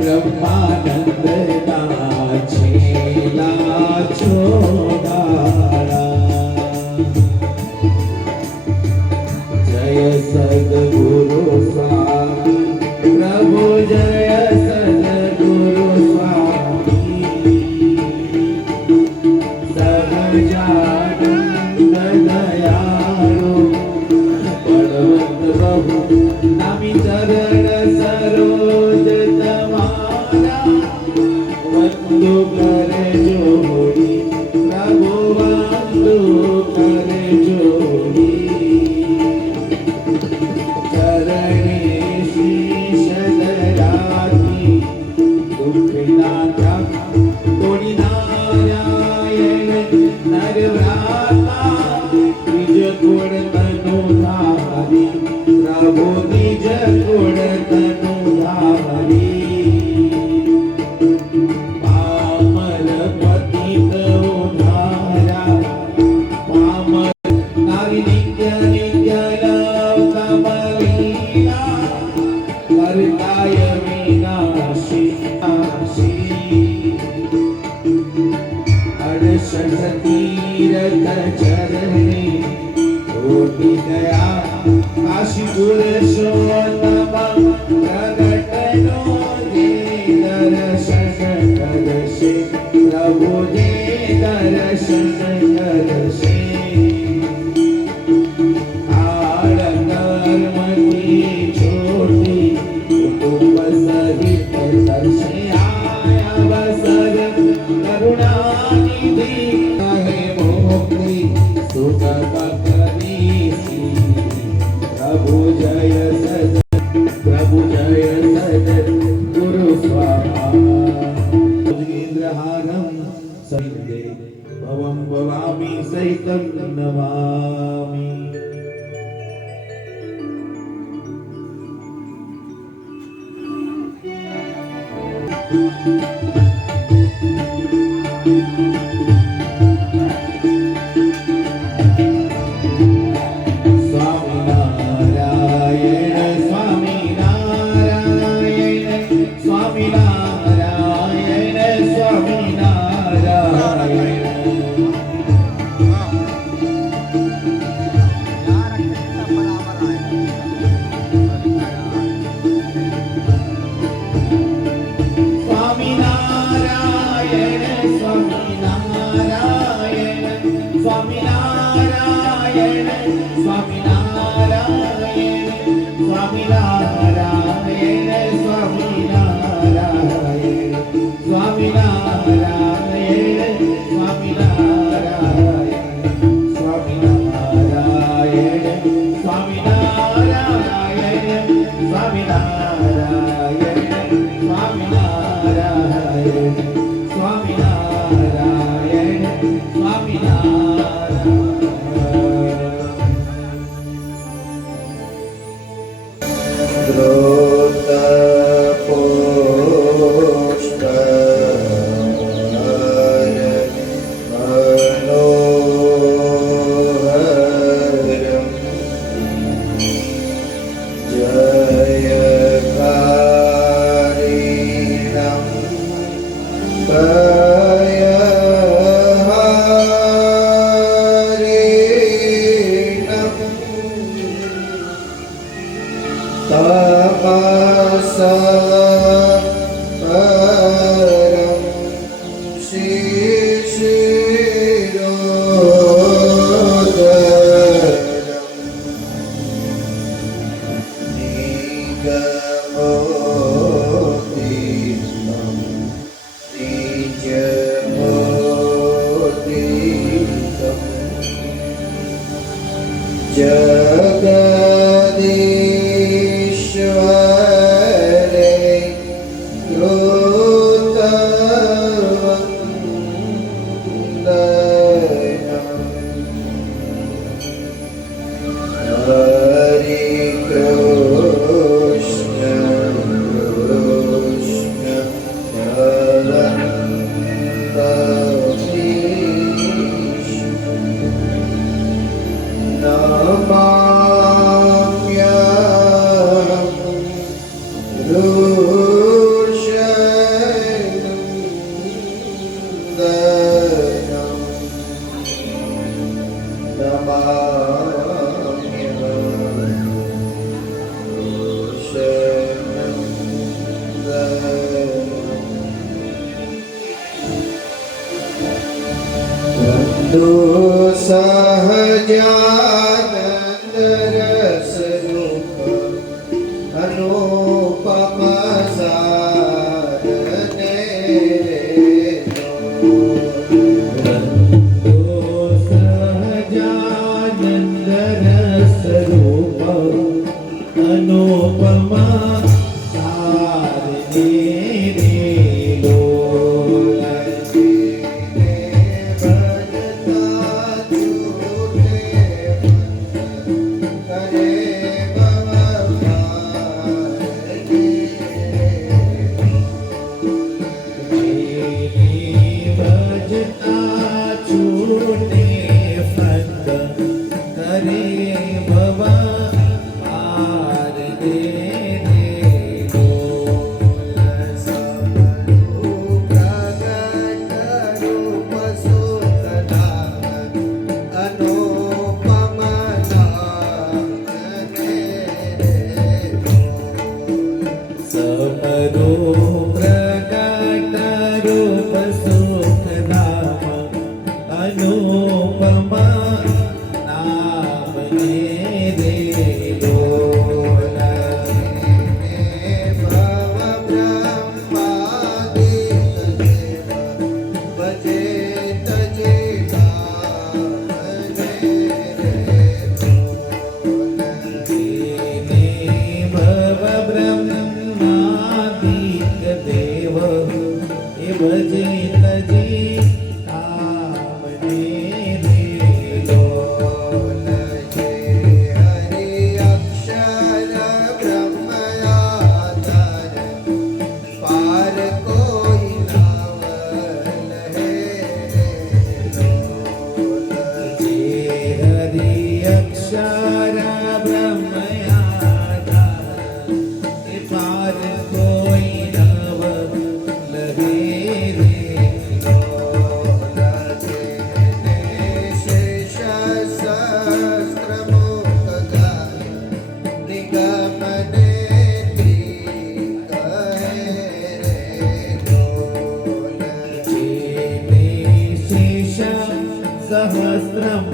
બ્રહ્માનંદના છેલા છોડાળા જય સદગુરુ સ્વામી પ્રભુ જય સદગુરુ સ્વામી સહજાનંદ દયાળુ બળવંત પ્રભુ નામી ચરણ સરોજ તમારા વંદુ કરે જોડી પ્રભુ વંદુ કરે જોડી ચરણે શીશ ધરાતી દુઃખના ત્રાગ તોડી નારાયણ નરવ્રાતા નિજ ગુણ તનુ ધારી પ્રભુ નિજ ગુણ તનુ ધારી પામર પતિત ઉધારા પામર નારી નિત્ય નિત્ય લવ કમલીના કરતાય વિનાશી અડસઠ તીરથ ચરણે કોટી ગયા કાશી પુરુષોત્તમ પ્રગટનો જે દર્શન કરશે પ્રભુ જે દર્શન કરશે આળ કર્મથી છોડી કુટુંબ સહિત કરશે આયા વસર કરુણાનિધિ કહે મોકલી સુખ કરી પ્રભુ જય સદ ગુરુ સ્વામી ઇન્દ્રહારમ સહિતે ભવમ ભવામી સહિતમ નમામિ સહજાનંદ રસ રૂપ અનુપમ સારને સહજાનંદ રસ રૂપ અનુપમા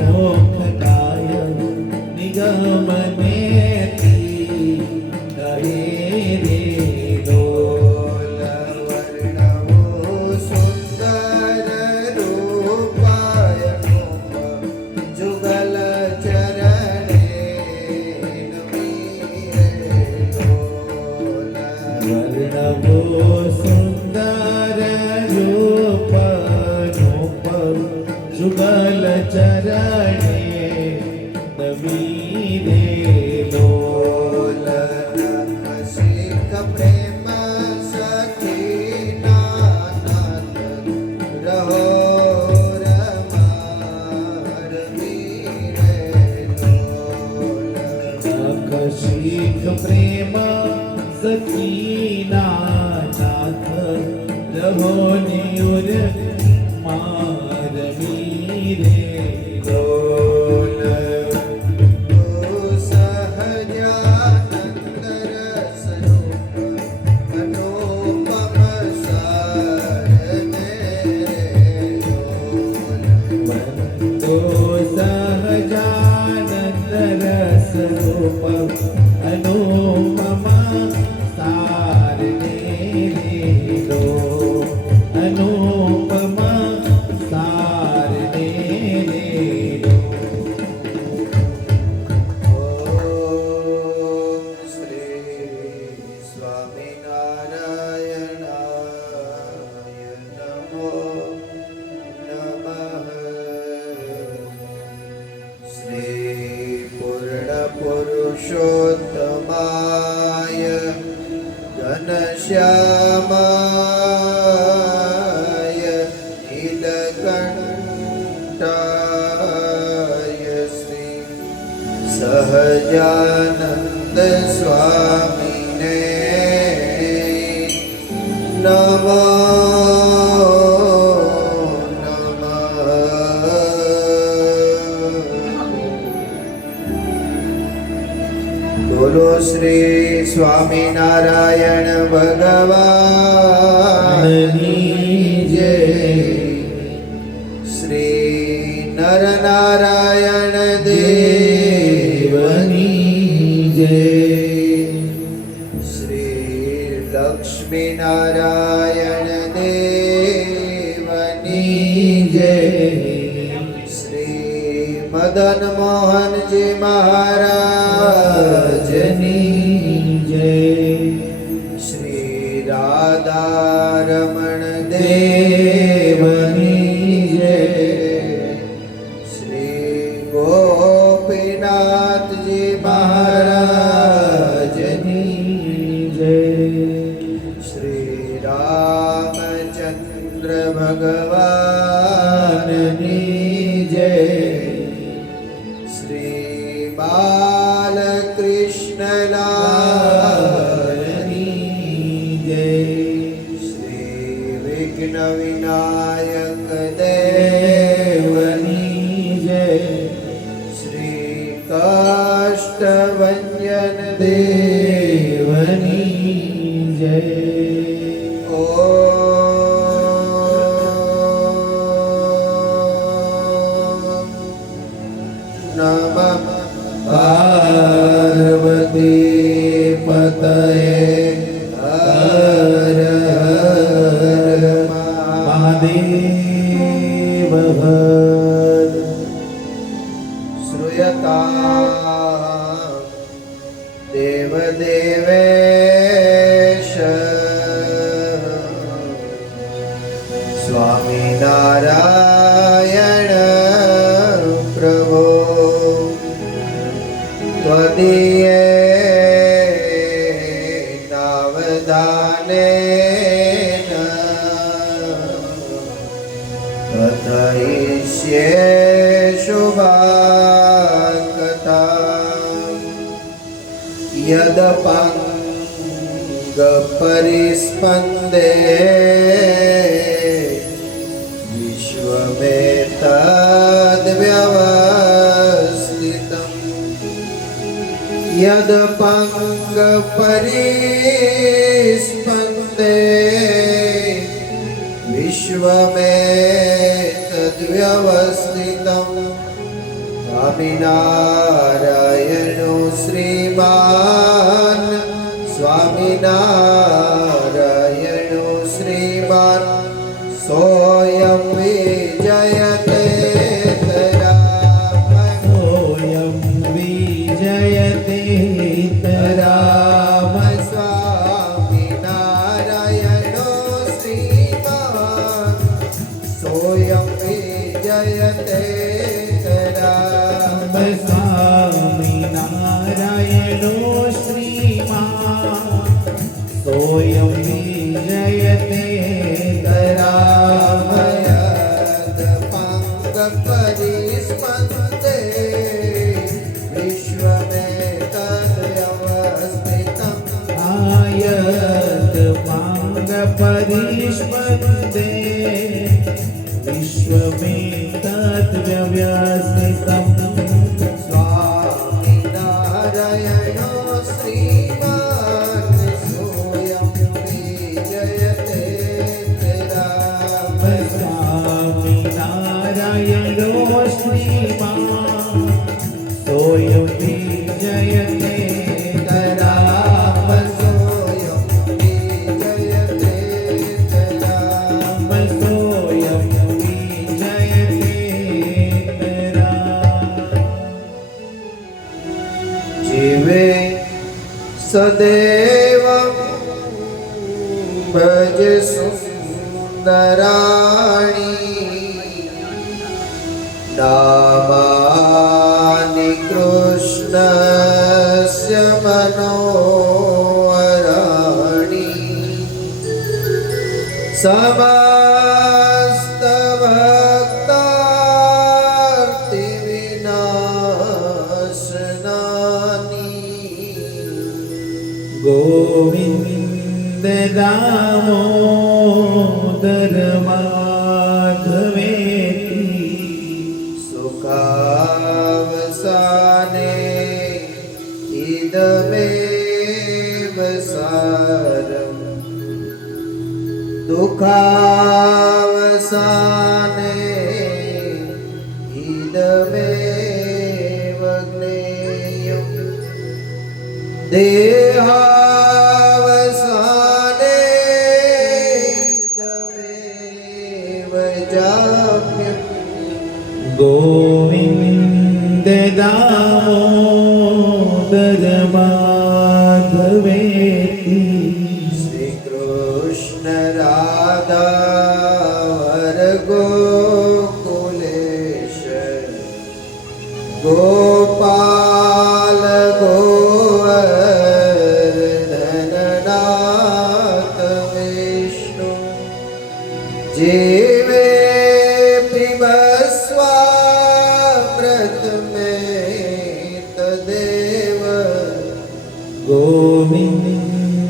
સહસ્રમુખદાય નિગમનેતી કહે રે ડોલ વર્ણવો સુંદર રૂપાય જુગલ ચરણે નમીરે ડોલ વર્ણવો સુંદર રૂપ જુગલ ચરણે નમીરે ડોલ શીખ પ્રેમ સખી નાનંદ રહો રમાર વીરે ડોલ શીખ પ્રેમ સખીના નાથ રહો નિયુર મારવી રે ડોલ સહજાનંદ રસ રૂપ અનુપમ સારને તો સહજાનંદ રસ રૂપ અનુપમા સારને રે દો અનુપમા સારને રે દો. ઓમ શ્રી સ્વામિનારાયણાય નમો નમઃ શ્રી પૂર્ણ પુરુષોત્તમાય ઘનશ્યામાય નીલકંઠાય શ્રી સહજાનંદ સ્વામીને નમો નમઃ બોલો શ્રી સ્વામિનારાયણ ભગવાનની જય. શ્રી નરનારાયણ શ્રી લક્ષ્મી નારાયણ દેવની જય. શ્રી મદન મોહનજી મહારાજની જય. શ્રી રાધારમણ દેવની જય. શ્રી ગોપીનાથજી મહારાજની જય. શ્રી રામચંદ્ર ભગવાનની જય. શ્રી બાલકૃષ્ણલાલની જય. શ્રી વિઘ્ન વિનાયક દેવની જય. શ્રી કાષ્ટભંજન દેવની જય. ઓમ નમઃ પાર્વતી પતયે હર હર મહાદેવ હર. શ્રૂયતા દેવદેવેશ સ્વામિનારાયણ પ્રભો ત્વદીયે નાવદાનેન કથયિષ્યે શુભાકથાં યદપંગપરિસ્પંદે વિશ્વમેતદ્વ્યવસ્થિતम् યદપંગપરિસ્પંદે વિશ્વમેતદ્વ્યવસ્થિતम् સ્વામિનારાયણો શ્રીમાન સ્વામિનારાયણો શ્રીમાન સોયં વિજયતે સોયં વિજયતે રામ સ્વામિનારાયણો શ્રીમાન સોયં વિજયતે સ્વામિનારાયણો શ્રીમાન સોયં વિજયતે રામયદ પંગપરિસ્પંદે વિશ્વમેતદ્વ્યવસ્થિતम् આયત પાંગ પરિષ્પંદે વિશ્વમેતદ્વ્યવસ્થિતम् સ્વામિનારાયણો શ્રીમાન સોયં વિજયતે રામ સ્વામિનારાયણો શ્રીમાન સોયં વિજયતે રામ સોયં વિજયતે રામ સોયં વિજયતે જીવે સદેવ ભજ સુંદરાણી નામાનિ કૃષ્ણસ્ય મનોહરાણી સમસ્ત ભક્તાર્તિ વિનાશનાની ગોવિંદ દામોદર માધવેતી સુખાવસાને ઇદમેવ સારમ દુઃખાવસાને ઇદમેવ જ્ઞેયમ દેહા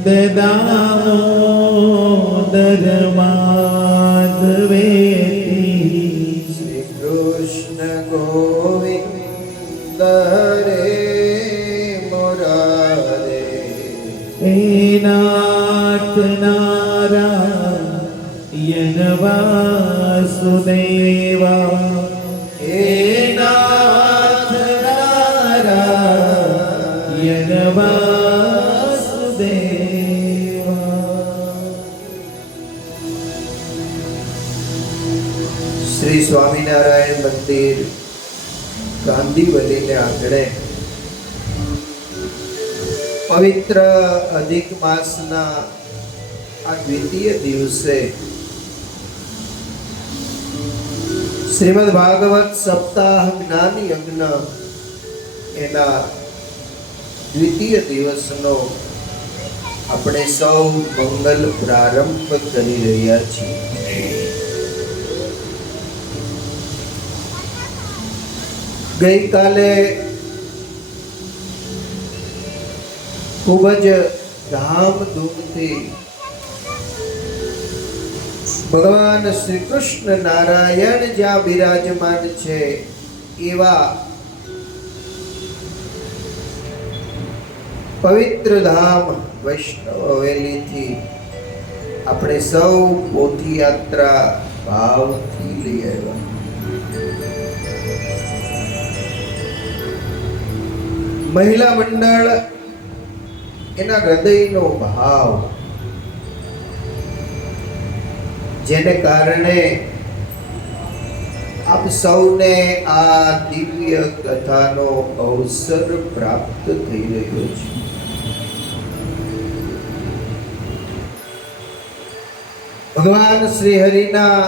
દામોદર માધવેતી શ્રી કૃષ્ણ ગોવિંદ હરે મુરારે હે નાથ નારાયણ વાસુદેવા હે નાથ નારાયણ વાસુદેવા. શ્રી સ્વામિનારાયણ મંદિર કાંદીવલીને આંગણે પવિત્ર અધિક માસના આ દ્વિતીય દિવસે શ્રીમદ ભાગવત સપ્તાહ જ્ઞાન યજ્ઞ એના દ્વિતીય દિવસનો આપણે સૌ મંગલ પ્રારંભ કરી રહ્યા છીએ. ગઈકાલે ખૂબ જ ધામધૂમથી ભગવાન શ્રી કૃષ્ણ નારાયણ જ્યાં બિરાજમાન છે એવા પવિત્ર ધામ વૈષ્ણવ હવેલીથી આપણે સૌ પોથી યાત્રા ભાવથી લઈ આવ્યા. મહિલા મંડળ એના હૃદયનો ભાવ જેને કારણે આપ સૌને આ દિવ્ય કથાનો અવસર પ્રાપ્ત થઈ રહ્યો છે. ભગવાન શ્રી હરિના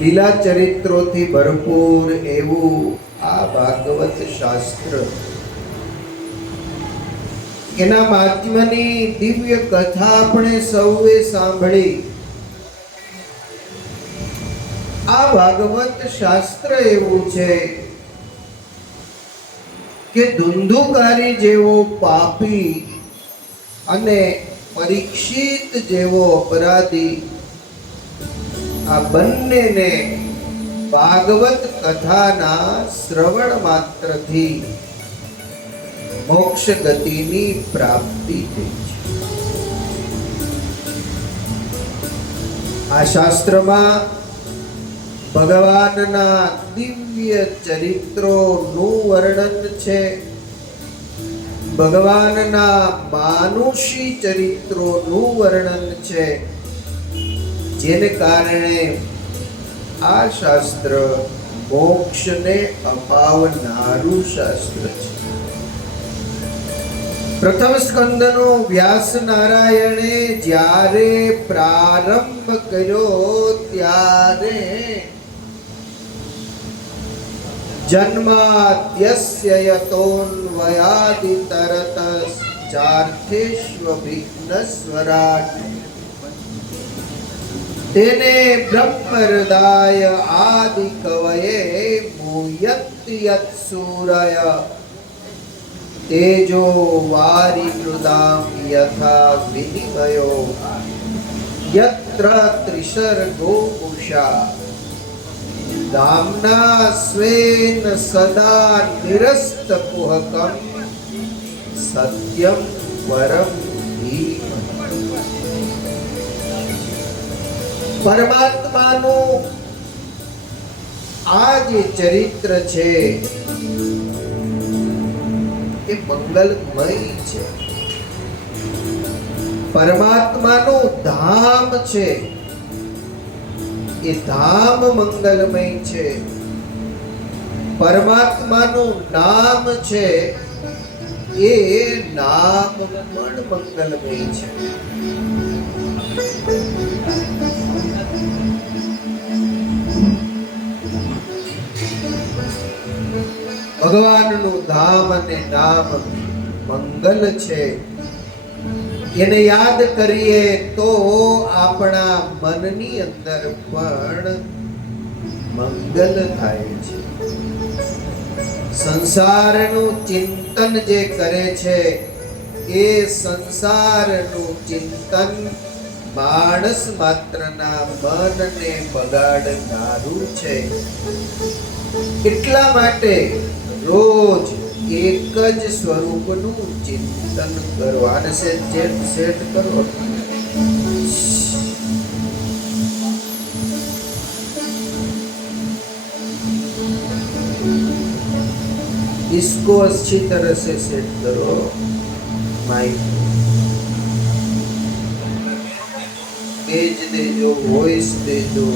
લીલા ચરિત્રોથી ભરપૂર એવું આ ભાગવત શાસ્ત્ર એના મહાત્મ્યની દિવ્ય કથા આપણે સૌએ સાંભળી. આ ભાગવત શાસ્ત્ર એવું છે કે ધુંધુકારી જેવો પાપી અને પરીક્ષિત જેવો અપરાધી આ બંનેને ભાગવત કથાના શ્રવણ માત્રથી મોક્ષ ગતિની પ્રાપ્તિ થઈ છે. આ શાસ્ત્રમાં ભગવાનના દિવ્ય ચરિત્રોનું વર્ણન છે. ભગવાનના માનુષી ચરિત્રોનું વર્ણન છે, જેને કારણે આ શાસ્ત્ર મોક્ષને અપાવનારું શાસ્ત્ર છે. પ્રથમ સ્કંદનો વ્યાસ નારાયણે જ્યારે પ્રારંભ કર્યો ત્યારે જન્માદ્યસ્ય યતોન્વયાદિતરતશ્ચાર્થેષ્વવિઘ્નસ્વરાટ તેને બ્રહ્મહૃદાય આદિ કવયે મૂયત્તિ યત્સૂરય તેજો વારિમૃદામ યથા વિનિમયો યત્ર ત્રિસર્ગો ઉષા દામ્ના સ્વેન સદા નિરસ્તકુહકં સત્યમ પરમ ધીમહિ. પરમાત્માનું આ જે ચરિત્ર છે એ મંગલમય છે. પરમાત્માનું ધામ છે એ ધામ મંગલમય છે. પરમાત્માનું નામ છે એ નામ પણ મંગલમય છે. ભગવાનનું ધામ અને નામ મંગલ છે. એને યાદ કરીએ તો આપણા મનની અંદર પણ મંગલ થાય છે. સંસારનું ચિંતન જે કરે છે એ સંસારનું ચિંતન માણસ માત્રના મનને બગાડનારું છે. એટલા માટે રોજ એક જ સ્વરૂપનું ચિંતન કરો. આને સેટ કરો. इसको अच्छी तरह से सेट करो. माइक पेज देजो, वॉइस देजो.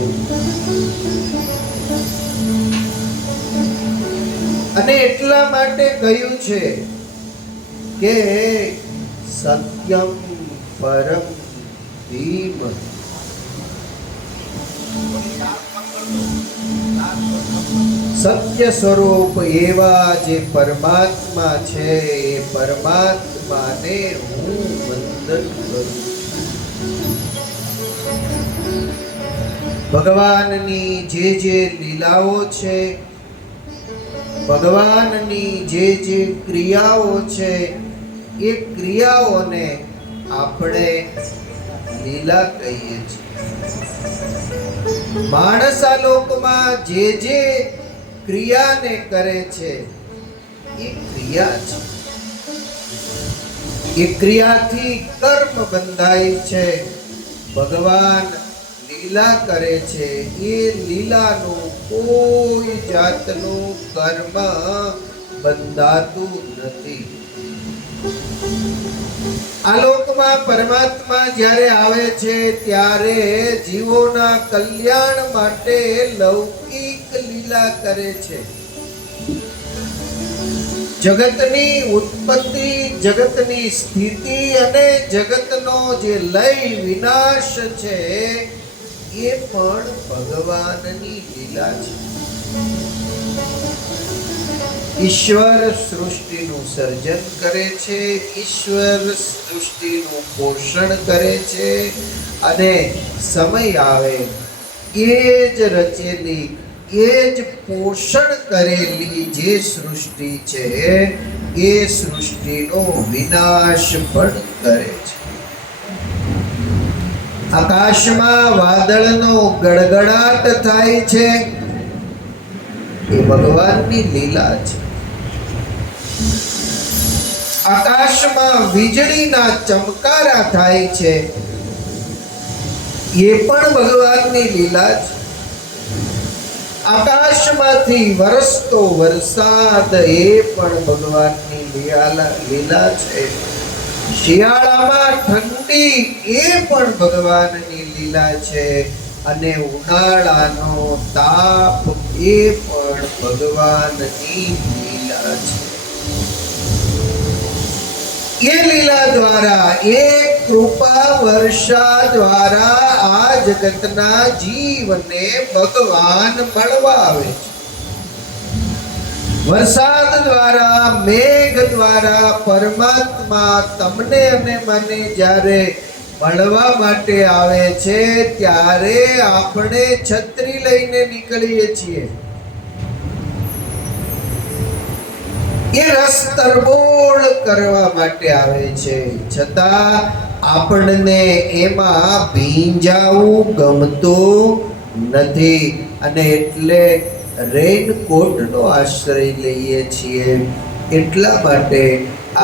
અને એટલા માટે કહ્યું છે કે સત્યમ પરમ ધીમહિ. સત્ય સ્વરૂપ એવા જે પરમાત્મા છે એ પરમાત્માને હું વંદન કરું. ભગવાનની જે લીલાઓ છે, ભગવાનની જે ક્રિયાઓ છે, એ ક્રિયાઓને આપણે લીલા કહીએ છીએ. માણસ આ લોકમાં જે ક્રિયાને કરે છે એ ક્રિયા છે. એ ક્રિયાથી કર્મ બંધાય છે. ભગવાન લીલા કરે છે. એ લીલાનું કોઈ જાતનું કર્મ બંધાતું નથી. આ લોકમાં પરમાત્મા જ્યારે આવે છે ત્યારે જીવોના કલ્યાણ માટે લૌકિક લીલા કરે છે. જગતની ઉત્પત્તિ, જગતની સ્થિતિ અને જગતનો જે લય વિનાશ છે એ પણ ભગવાનની લીલા છે. ઈશ્વર સૃષ્ટિનું સર્જન કરે છે, ઈશ્વર સૃષ્ટિનું પોષણ કરે છે અને સમય આવે એ જ રચેલી, એ જ પોષણ કરેલી જે સૃષ્ટિ છે એ સૃષ્ટિનો વિનાશ પણ કરે છે. આકાશમાં વાદળનો ગડગડાટ થાય છે એ ભગવાનની લીલા છે. આકાશમાં વીજળીના ચમકારા થાય છે એ પણ ભગવાનની લીલા છે. આકાશમાંથી વરસતો વરસાદ એ પણ ભગવાનની લીલા છે. શિયાળામાં ઠંડી એ પણ ભગવાનની લીલા છે અને ઉનાળાનો તાપ એ પણ ભગવાનની લીલા છે. એ લીલા દ્વારા, એ કૃપા વર્ષા દ્વારા આ જગતના જીવને ભગવાન મળવા આવે છે. વરસાદ દ્વારા, મેઘ દ્વારા પરમાત્મા તમને અને મને જ્યારે મળવા માટે આવે છે ત્યારે આપણે છત્રી લઈને નીકળીએ છીએ. એ રસ તરબોળ કરવા માટે આવે છે, છતાં આપણને એમાં ભીંજાવું ગમતું નથી અને એટલે રેનકોટનો આશ્રય લઈએ છીએ. એટલા માટે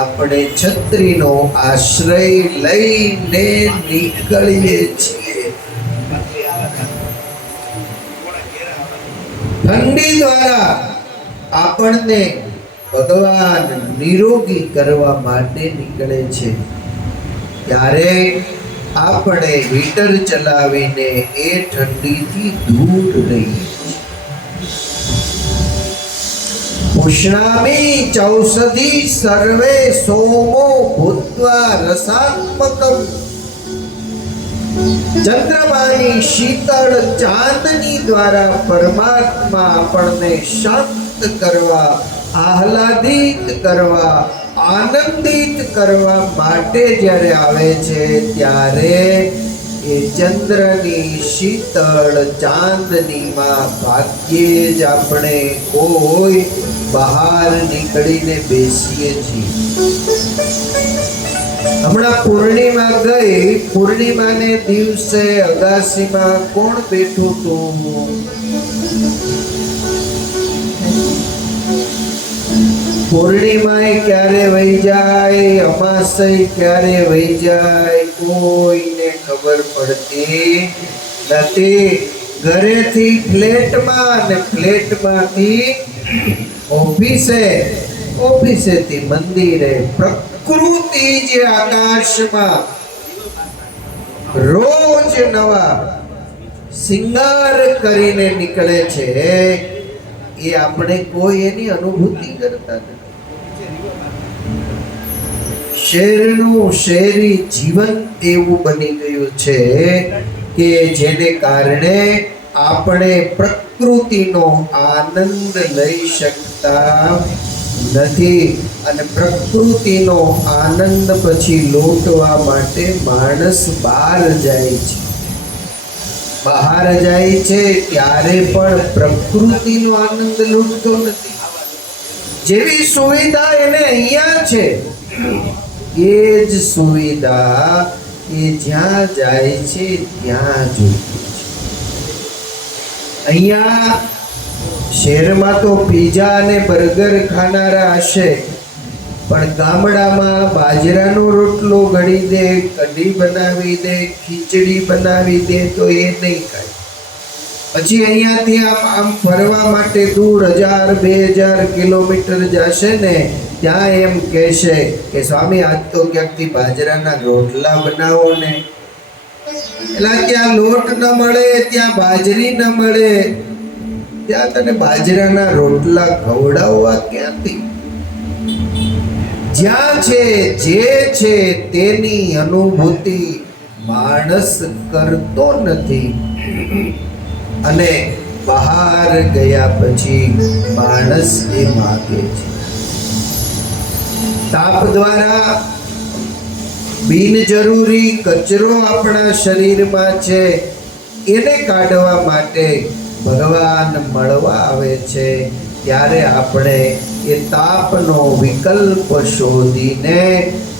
આપણે છત્રીનો આશ્રય લઈને નીકળીએ છીએ. ઠંડી દ્વારા આપણને ભગવાન નિરોગી કરવા માટે નીકળે છે. ત્યારે આપણે હીટર ચલાવીને એ ઠંડીથી દૂર રહીએ. ઉષ્ણામી ચૌષધિ સર્વે સોમો ભૂત્વા રસાત્મકમ. ચંદ્રમાની શીતળ ચાંદની દ્વારા પરમાત્મા આપણને શાંત કરવા, આહલાદિત કરવા, આનંદિત કરવા માટે જ્યારે આવે છે ત્યારે એ ચંદ્રની શીતળ ચાંદનીમાં ભાગ્યે જ આપણે કોઈ બહાર નીકળીને બેસીએ છીએ. હમણાં પૂર્ણિમા ગઈ, પૂર્ણિમાને દિવસે અગાસીમાં કોણ બેઠું હતું? પૂર્ણિમા ક્યારે વહી જાય, અમાસય ક્યારે વહી જાય, કોઈને ખબર પડતી નથી. ઘરેથી ફ્લેટમાં અને ફ્લેટમાંથી ઓફિસે, ઓફિસેથી મંદિરે. પ્રકૃતિ જે આકાશમાં રોજ નવા શિંગાર કરીને નીકળે છે, એ આપણે કોઈ એની અનુભૂતિ કરતા નથી. શહેરનું શહેરી જીવન એવું બની ગયું છે કે જેને કારણે આપણે પ્રકૃતિનો આનંદ લઈ શકતા નથી. અને પ્રકૃતિનો આનંદ પછી લૂંટવા માટે માણસ બહાર જાય છે. બહાર જાય છે ત્યારે પણ પ્રકૃતિનો આનંદ લૂંટતો નથી. જેવી સુવિધા એને અહીંયા છે, એ જ સુવિધા એ જ્યાં જાય છે ત્યાં જોઈતી છે. અહીંયા શહેરમાં તો પીઝા અને બર્ગર ખાનારા હશે, પણ ગામડામાં બાજરાનો રોટલો ઘડી દે, કઢી બનાવી દે, ખીચડી બનાવી દે તો એ નહીં ખાય. પછી અહીંયાથી આમ ફરવા માટે દૂર 1000-2000 કિલોમીટર જશે ને, ત્યાં એમ કહેશે કે સ્વામી આજ તો ક્યાંકથી બાજરાના રોટલા બનાવો ને. એટલે ત્યાં લોટ ન મળે, ત્યાં બાજરી ન મળે, ત્યાં તને બાજરાના રોટલા ખવડાવવા ક્યાંથી? જ્યાં છે જે છે તેની અનુભૂતિ માણસ કરતો નથી. અને બહાર ગયા પછી માણસ એ માગે છે. તાપ દ્વારા બિનજરૂરી કચરો આપણા શરીરમાં છે, એને કાઢવા માટે ભગવાન મળવા આવે છે. ત્યારે આપણે એ તાપનો વિકલ્પ શોધીને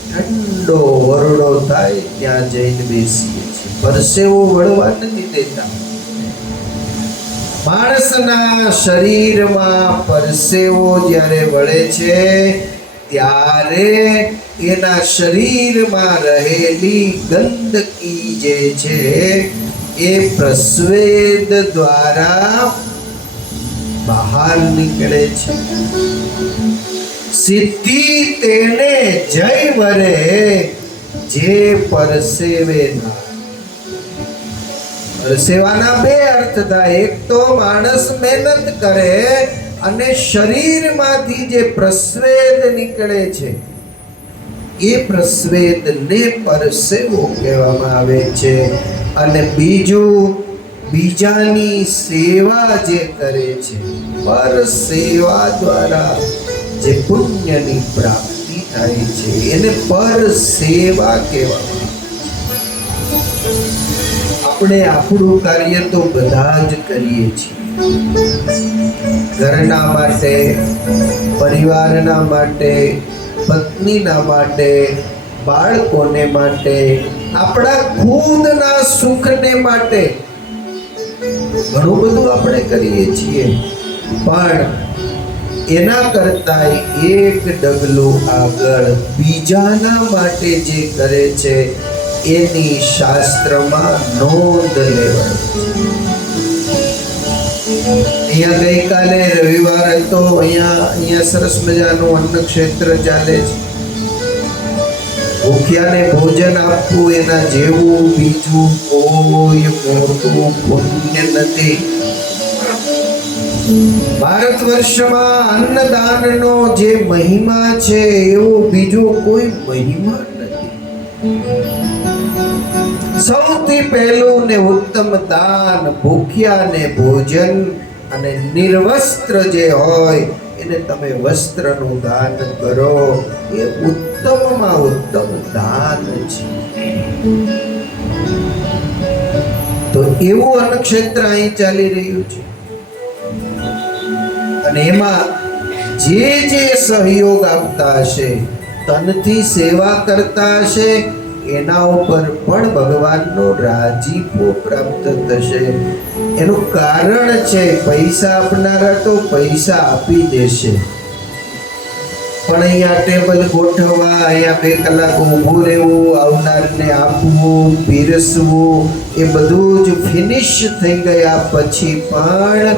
ઠંડો વરડો થાય ત્યાં જઈને બેસીએ છીએ. પરસેવો વળવા નથી દેતા. માણસના શરીરમાં પરસેવો જ્યારે વળે છે ત્યારે એના શરીરમાં રહેલી ગંદકી જે છે એ પ્રસ્વેદ દ્વારા બહાર નીકળે છે. સિદ્ધિ તેને જય વરે જે પરસેવે ના. પરસેવાના બે અર્થ થાય. એક તો માણસ મહેનત કરે અને શરીરમાંથી જે પ્રસ્વેદ નીકળે છે એ પ્રસ્વેદને પરસેવો કહેવામાં આવે છે. અને બીજું, બીજાની સેવા જે કરે છે, પર સેવા દ્વારા જે પુણ્યની પ્રાપ્તિ થાય છે એને પર સેવા કહેવામાં. આપણે આપણું કાર્ય તો બધા જ કરીએ છીએ, ઘરના માટે, પરિવારના માટે, પત્નીના માટે, બાળકોને માટે, આપણા ખુદના સુખને માટે ઘણું બધું આપણે કરીએ છીએ. પણ એના કરતા એક ડગલું આગળ બીજાના માટે જે કરે છે એની શાસ્ત્રમાં નોંધ લેવાય. અહીંયા ગઈકાલે રવિવાર હતો, અહીંયા સરસ મજાનું અન્ન ક્ષેત્ર ચાલે છે. ભૂખ્યાને ભોજન આપવું એના જેવું બીજું કોઈ મોટું પુણ્ય નથી. ભારત વર્ષમાં અન્નદાનનો જે મહિમા છે એવો બીજો કોઈ મહિમા નથી. સૌથી પહેલું ને ઉત્તમ દાન ભૂખ્યાને ભોજન, અને નિર્વસ્ત્ર જે હોય એને તમે વસ્ત્રનું દાન કરો. એ ઉત્તમમાં ઉત્તમ દાન છે. તો એવું અન્નક્ષેત્ર અહીં ચાલી રહ્યું છે. અને એમાં જે જે સહયોગ આપતા હશે તનથી સેવા કરતા હશે એના ઉપર પણ ભગવાનનો રાજીપો પ્રાપ્ત થશે. એનું કારણ છે પૈસા આપનારા તો પૈસા આપી દેશે, પણ અહીંયા ટેબલ ગોઠવવા, અહીંયા 2 કલાક ઊભું રહેવું, આવનારને આપવું, પીરસવું, એ બધું જ ફિનિશ થઈ ગયા પછી પણ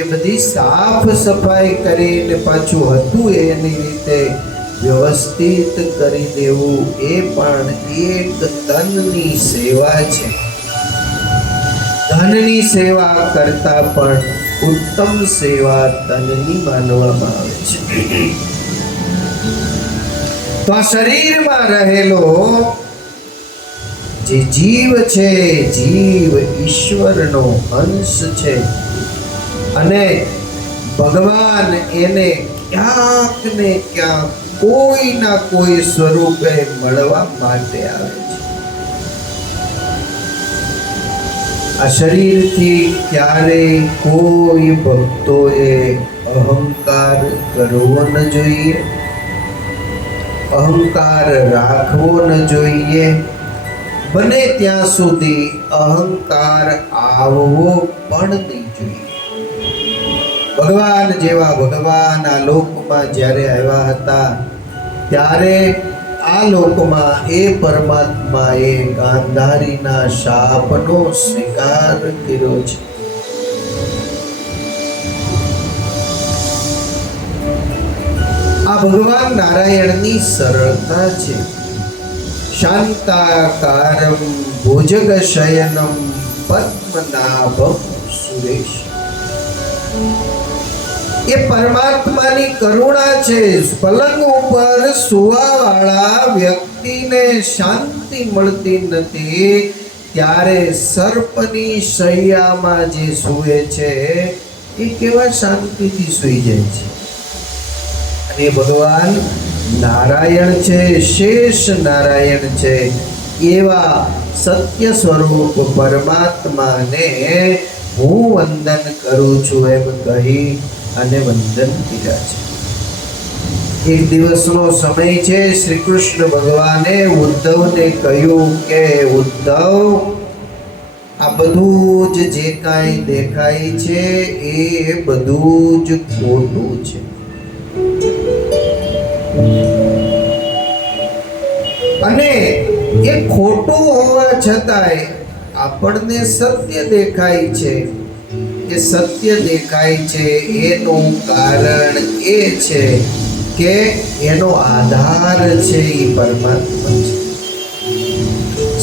એ બધી સાફ સફાઈ કરીને પાછું હતું એની રીતે વ્યવસ્થિત કરી દેવું, એ પણ એક તનની સેવા છે. ધનની સેવા કરતા પણ ઉત્તમ સેવા તનની માનવામાં આવે છે. તો આ શરીરમાં રહેલો જે જીવ છે, જીવ ઈશ્વરનો અંશ છે અને ભગવાન એને ક્યાંક ને ક્યાંક કોઈના કોઈ સ્વરૂપે મળવા માટે આવે છે. આ શરીરથી ક્યારેય કોઈ ભક્તોએ અહંકાર કરવો ન જોઈએ, અહંકાર રાખવો ન જોઈએ. બને ત્યાં સુધી અહંકાર આવવો પણ નહીં જોઈએ. ભગવાન જેવા ભગવાન આ લોકમાં જ્યારે આવ્યા હતા ત્યારે આ લોકમાં એ પરમાત્માએ ગાંધારીના શાપનો સ્વીકાર કર્યો છે. આ ભગવાન નારાયણની સરળતા છે. શાંતાકારમ ભુજગશયનમ પદ્મનાભમ સુરેશ. એ પરમાત્માની કરુણા છે. પલંગ ઉપર સુવાવાળા વ્યક્તિને શાંતિ મળતી નથી ત્યારે સર્પની શૈયામાં જે સૂવે છે એ કેવા શાંતિથી સૂઈ જાય છે. અને ભગવાન નારાયણ છે, શેષ નારાયણ છે. એવા સત્ય સ્વરૂપ પરમાત્માને હું વંદન કરું છું એમ કહી અને વંદન કર્યા છે. એક દિવસનો સમય છે. શ્રી કૃષ્ણ ભગવાને ઉદ્ધવને કહ્યું કે ઉદ્ધવ, આ બધું જ જે કાંઈ દેખાય છે એ બધું જ ખોટું છે. અને એ ખોટું હોવા છતાંય આપણને સત્ય દેખાય છે. એ સત્ય દેખાય છે એનું કારણ એ છે કે એનો આધાર છે એ પરમાત્મા છે.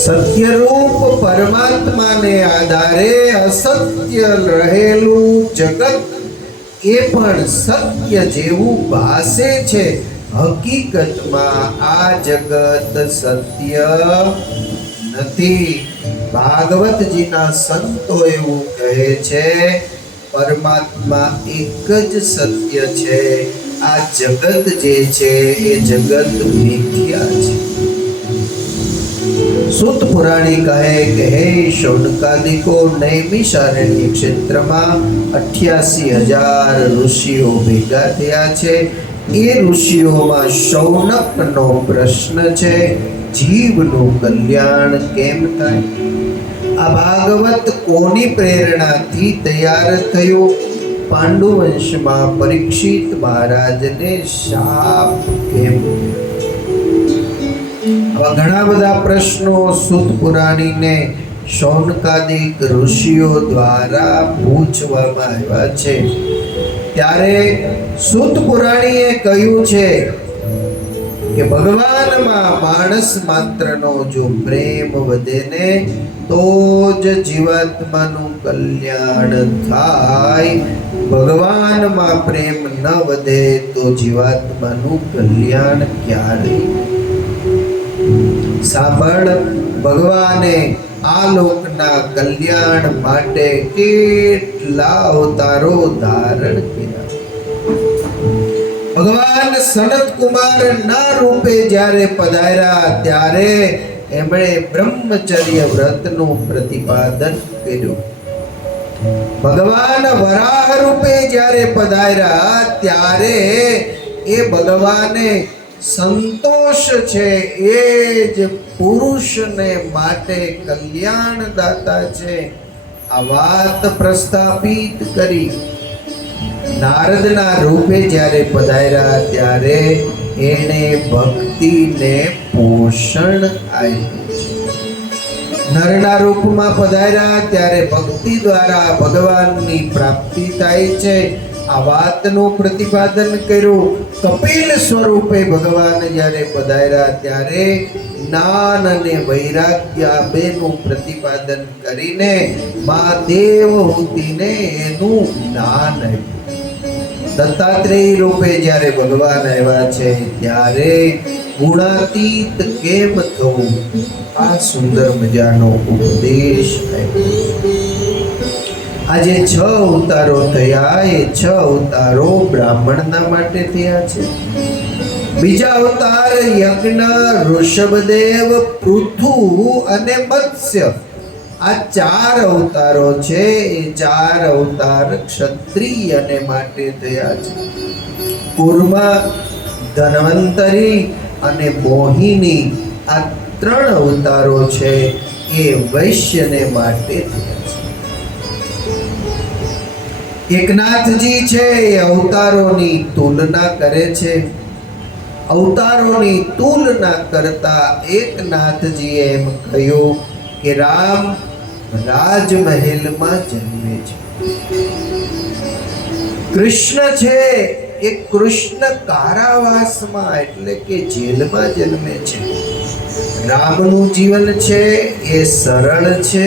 સત્યરૂપ પરમાત્માને આધારે અસત્ય રહેલું જગત એ પણ સત્ય જેવું ભાસે છે. હકીકતમાં આ જગત સત્ય નથી. ભાગવતજીના સંતો એવું કહે છે પરમાત્મા એક જ સત્ય છે. આ જગત જે છે એ જગત મિથ્યા છે. સુત પુરાણી કહે કે હે શૌનકાદિકો, નૈમિષારણ્ય ક્ષેત્રમાં 88,000 ઋષિઓ ભેગા થયા છે. એ ઋષિઓમાં શૌનકનો પ્રશ્ન છે, જીવનું કલ્યાણ કેમ થાય? આ ભાગવત કોની પ્રેરણાથી તૈયાર થયું? પાંડુ વંશમાં પરીક્ષિત મહારાજને શાપ કેમ? આવા ઘણા બધા પ્રશ્નો સુત પુરાણીને શૌનકાદિક ઋષિઓ દ્વારા પૂછવામાં આવ્યા છે. ત્યારે સુત પુરાણીએ કહ્યું છે કે ભગવાનમાં માણસ માત્રનો જો પ્રેમ વધે ને તો જ જીવાત્માનું કલ્યાણ થાય. ભગવાનમાં પ્રેમ ન વધે તો જીવાત્માનું કલ્યાણ ક્યારે? સાંભળ, ભગવાને આ લોકના કલ્યાણ માટે કેટલા અવતારો ધારણ કર્યા. ભગવાન સનત કુમાર ના રૂપે જ્યારે પધાર્યા ત્યારે એમણે બ્રહ્મચર્ય વ્રતનું પ્રતિપાદન કર્યું. ભગવાન વરાહ રૂપે જ્યારે પધાર્યા ત્યારે એ ભગવાને સંતોષ છે એ જ પુરુષને માટે કલ્યાણદાતા છે. આ વાત પ્રસ્થાપિત કરી નારદના રૂપે જ્યારે પધાર્યા ત્યારે એણે ભક્તિને પોષણ આપ્યું છે. નરના રૂપમાં પધાર્યા ત્યારે ભક્તિ દ્વારા ભગવાનની પ્રાપ્તિ થાય છે. આ વાતનું પ્રતિપાદન કર્યું. કપિલ સ્વરૂપે ભગવાન જ્યારે પધાર્યા ત્યારે જ્ઞાન અને વૈરાગ્ય આ બેનું પ્રતિપાદન કરીને મા દેવહૂતિને એનું જ્ઞાન આપ્યું. દત્તાત્રેય રૂપે જ્યારે ભગવાન આવ્યા છે ત્યારે ગુણાતીત કેમ થવું આ સુંદર મજાનો ઉપદેશ આપ્યો. આજે 6 અવતારો થયા. એ 6 અવતારો બ્રાહ્મણના માટે થયા છે. બીજા અવતાર યજ્ઞ, ઋષભદેવ, પૃથુ અને મત્સ્ય. આ 4 અવતારો છે. એ 4 અવતાર ક્ષત્રિયને માટે થયા છે. કુર્મા, ધન્વંતરી અને મોહિની આ 3 અવતારો છે એ વૈશ્યને માટે થયા છે. એકનાથજી છે એ અવતારોની તુલના કરે છે. અવતારોની તુલના કરતા એકનાથજીએ એમ કહ્યું કે રામ રાજમહેલમાં જન્મે છે. કૃષ્ણ છે એ કૃષ્ણ કારાવાસમાં એટલે કે જેલમાં જન્મે છે. રામનું જીવન છે એ સરળ છે.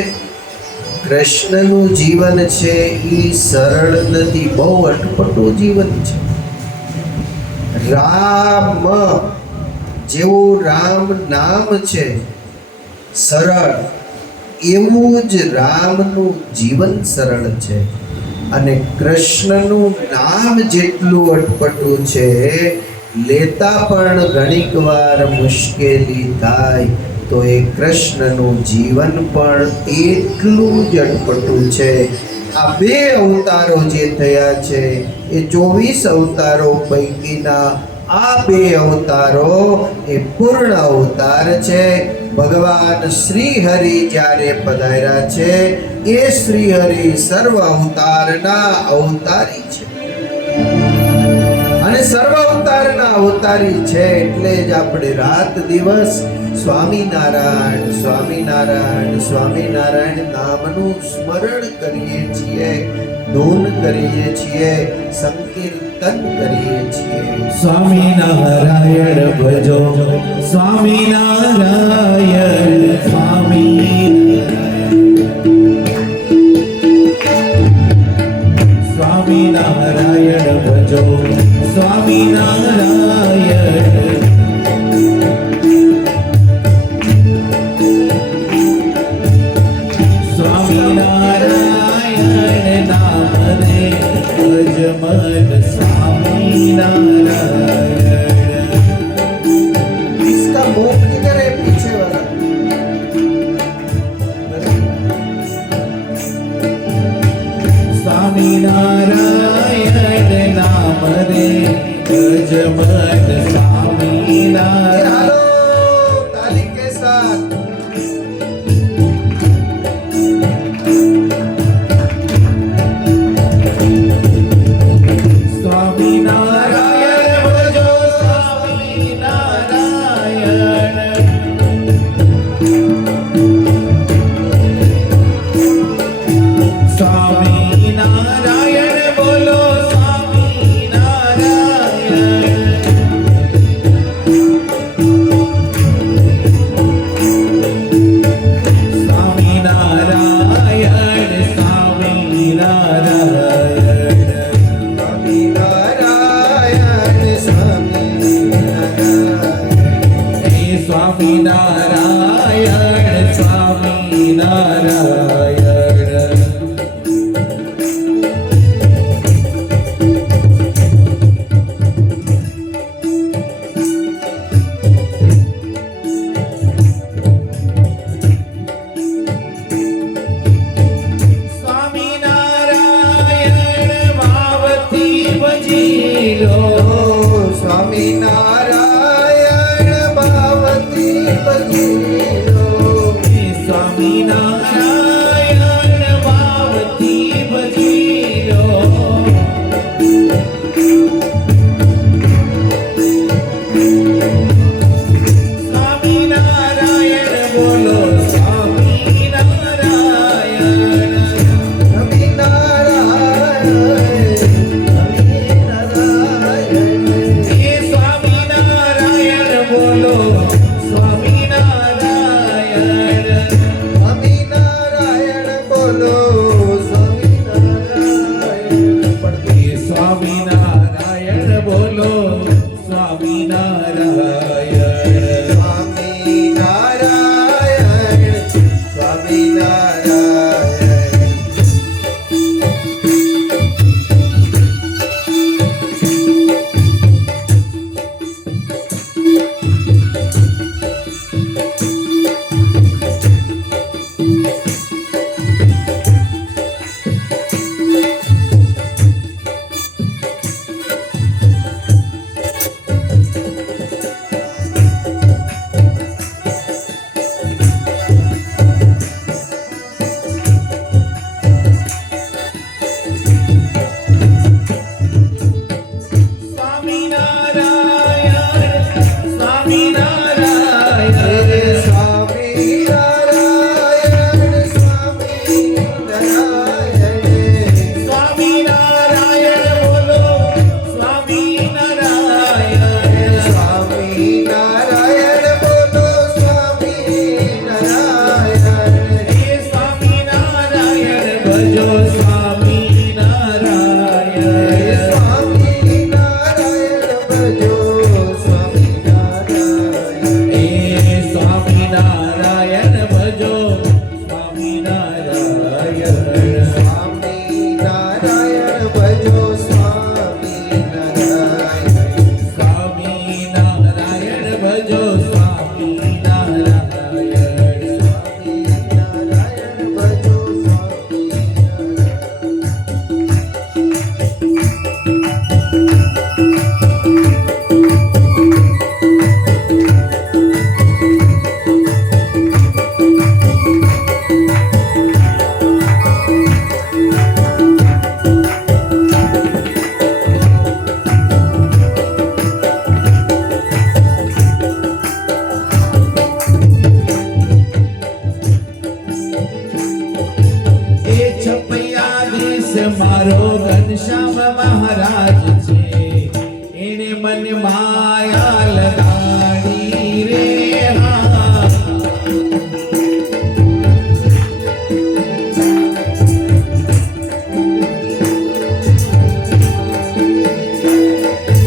કૃષ્ણનું જીવન છે એ સરળ નથી, બહુ અટપટું જીવન છે. રામ જેવું રામ નામ છે સરળ, એવું જ રામનું જીવન સરળ છે. અને કૃષ્ણનું નામ જેટલું અટપટું છે, લેતા પણ ઘણીક વાર મુશ્કેલી થાય, તો એ કૃષ્ણનું જીવન પણ એટલું જ અટપટું છે. આ 2 અવતારો જે થયા છે એ 24 અવતારો પૈકીના આ 2 અવતારો એ પૂર્ણ અવતાર છે. ભગવાન શ્રી હરિ જ્યારે પધાર્યા છે એ શ્રી હરિ સર્વ અવતારના અવતારી છે. અને સર્વ અવતારના અવતારી છે એટલે જ આપણે રાત દિવસ સ્વામિનારાયણ સ્વામિનારાયણ સ્વામિનારાયણ નામનું સ્મરણ કરીએ છીએ, ધૂન કરીએ છીએ, સંકીર્તન કરીએ છીએ. સ્વામિનારાયણ ભજો સ્વામિનારાયણ સ્વામિનારાયણ ભજો સ્વામિનારાયણ સ્વામિનારાયણ નામ રે ભજ મન સ્વામિનારાયણ. इसका मुख किधर है? पीछे वाला. સ્વામિનારાયણ નામ રે ભજ મન સ્વામિનારાયણ. हेलो, ताली के साथ. સ્વામિનારાયણ ભજો સ્વામિનારાયણ. સ્વામિનારાયણ બોલો સ્વામિનારાયણ સ્વામિનારાયણ. સ્વામિનારાયણ વાવતી ભજી લો. સ્વામિનારાયણ સ્વામિનારાયણ ભાવથી ભજી લો. સ્વામિનારાયણ બોલો સ્વામિનારાયણ. હે સ્વામિનારાયણ બોલો સ્વામિનારાયણ. હે સ્વામિનારાયણ બોલો સ્વામિનારાયણ. મારો ઘનશ્યામ મહારાજ છે, એને મને માયા લગાડી રે. હા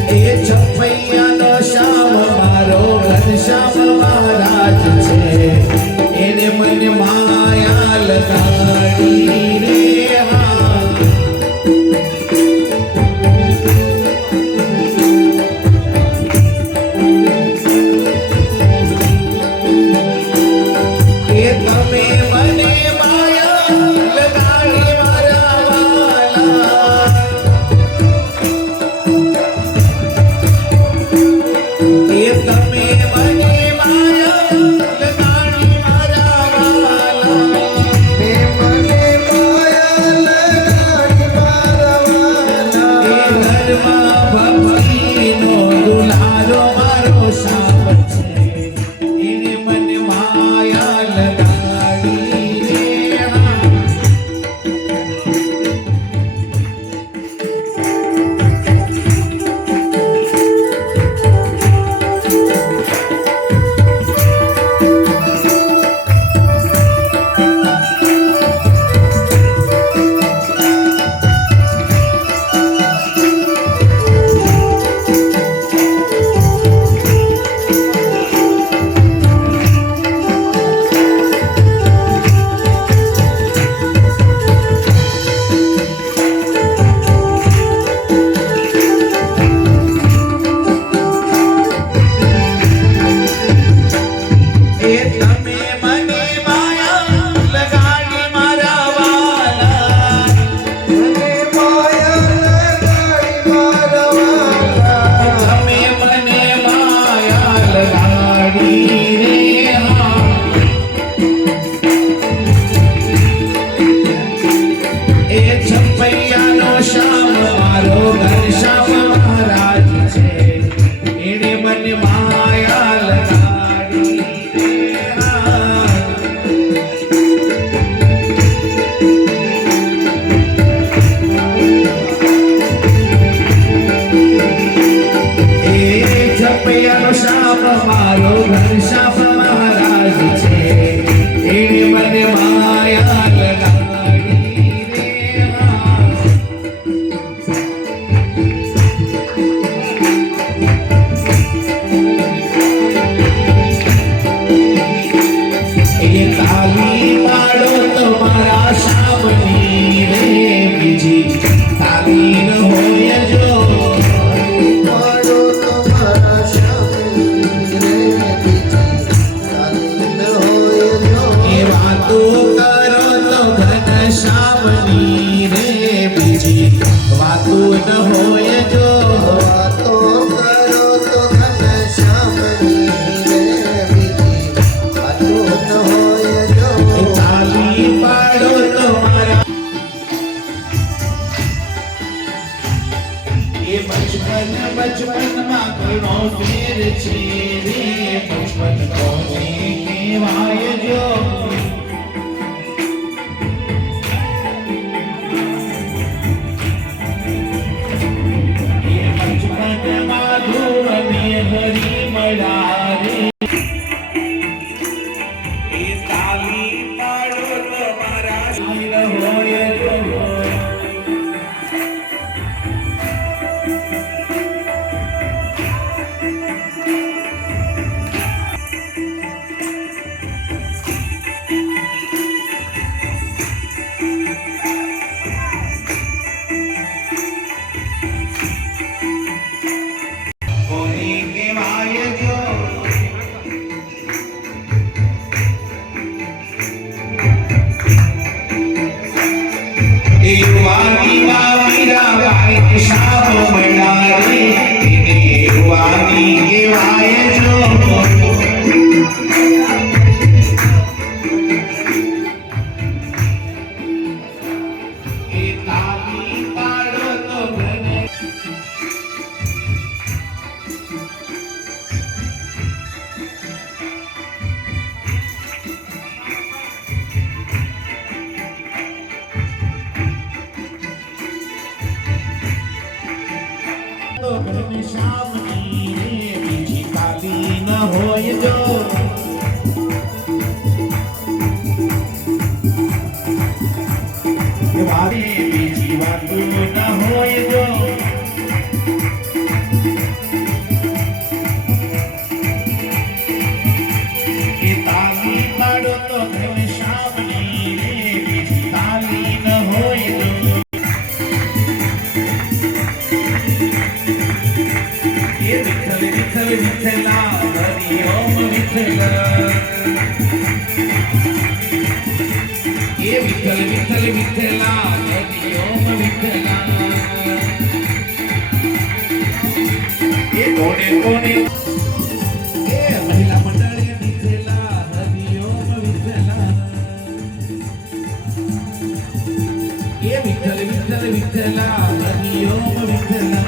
એ છપૈયાનો શ્યામ મારો ઘનશ્યામ મહારાજ છે, એને મને માયા લગાડી રે. રે. હા એને મને માયા લગાડી રે એ તાલી પાડો તમારા સામની રે બીજી તાલી ન હોય જો પાડો તમારા સામની રે બીજી તાલી ન હોય જો એ વાતો કરો તો ઘન સામની રે બીજી વાતો ન હોય જો વાતો કરો તો ઘનશ્યામની રે બીજી વાતો ન હોય જો એ તાલી પાડો તમારા એ બચપનમાં ઘણો ફેર છે રે બચપન કોને કહેવાય જો એ બચપનમાં ધૂળને હરી મળ્યા રે એ તાલી પાડો તમારા શીલ હોય જો કોને કહેવાય જો એ યુવાની વાવીરા વાય શામ મળ્યા રે એને યુવાની કહેવાય જો એ તાલી પાડો તો ઘને તો ઘન શામની રે બીજી તાલી ન હોય જો એ વારે બીજી વાતો ન હોય જો એ તાલી પાડો તો ઘન શામની રે બીજી તાલી ન હોય જો એ વિઠ્ઠલ વિઠ્ઠલ વિઠ્ઠલા હરિ ઓમ વિઠ્ઠલ એ વિઠ્ઠલ વિઠ્ઠલ વિઠ્ઠલા હરિ ઓમ વિઠ્ઠલા એ કોને કોને એ મહિલા મંડળે વિઠ્ઠલા હરિ ઓમ વિઠ્ઠલા એ વિઠ્ઠલ વિઠ્ઠલ વિઠ્ઠલા હરિ ઓમ વિઠ્ઠલા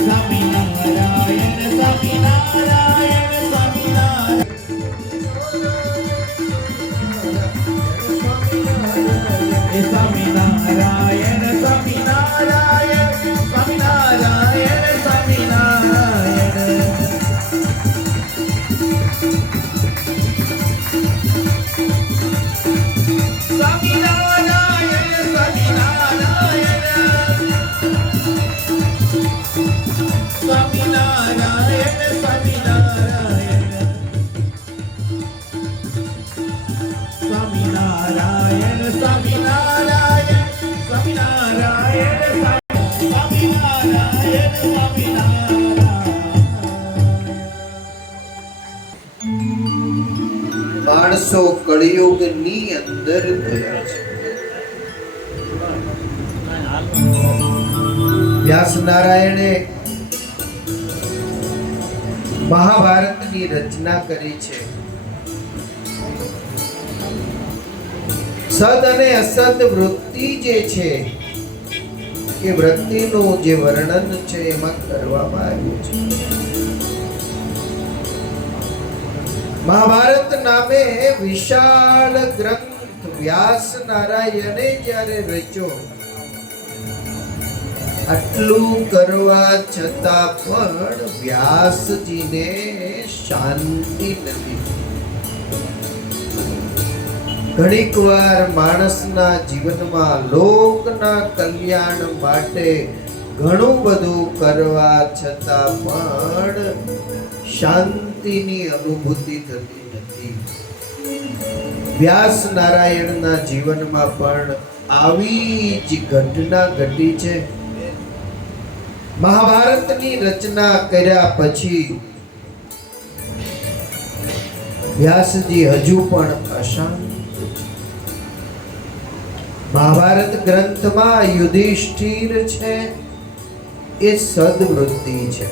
સ્વામિનારાયણ સ્વામિનારાયણ સ્વામિનારાયણ એ સ્વામિનારાયણ સ્વામિનારાયણ સ્વામિનારાયણ સ્વામિનારાયણ સ્વામિનારાયણ સ્વામિનારાયણ સ્વામિનારાયણ સ્વામિનારાયણ સ્વામિનારાયણ સ્વામિનારાયણ સ્વામિનારાયણ માણસો કળિયુગની અંદર ગયા છે. વ્યાસ નારાયણે મહાભારતની રચના કરી છે. સદ અને અસદ વૃત્તિ જે છે એ વૃત્તિનું જે વર્ણન છે એમાં કરવામાં આવ્યું છે. મહાભારત નામે વિશાળ ગ્રંથ વ્યાસ નારાયણે જ્યારે રચ્યો આટલું કરવા છતાં પણ વ્યાસજીને શાંતિ નથી. ઘણીક વાર માણસના જીવનમાં લોકના કલ્યાણ માટે ઘણું બધું કરવા છતાં પણ શાંતિની અનુભૂતિ થતી નથી. વ્યાસ નારાયણના જીવનમાં પણ આવી જ ઘટના ઘટી છે. મહાભારતની રચના કર્યા પછી વ્યાસજી હજુ પણ અશાંત. મહાભારત ગ્રંથમાં યુધિષ્ઠિર છે એ સદવૃત્તિ છે,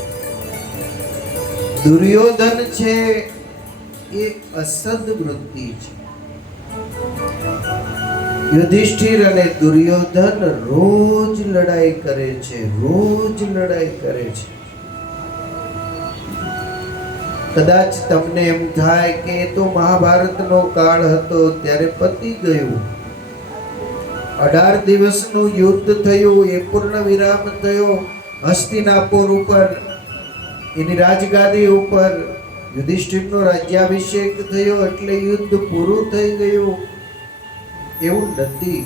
દુર્યોધન છે એ અસદવૃત્તિ છે. યુધિષ્ઠિર અને દુર્યોધન રોજ લડાઈ કરે છે, રોજ લડાઈ કરે છે. કદાચ તમને એમ થાય કે એ તો મહાભારતનો કાળ હતો ત્યારે પતી ગયું. 18 દિવસનું યુદ્ધ થયું, એ પૂર્ણ વિરામ થયો. હસ્તિનાપુર ઉપર એની રાજગાદી ઉપર યુધિષ્ઠિરનો રાજ્યાભિષેક થયો એટલે યુદ્ધ પૂરું થઈ ગયું. એવું નથી.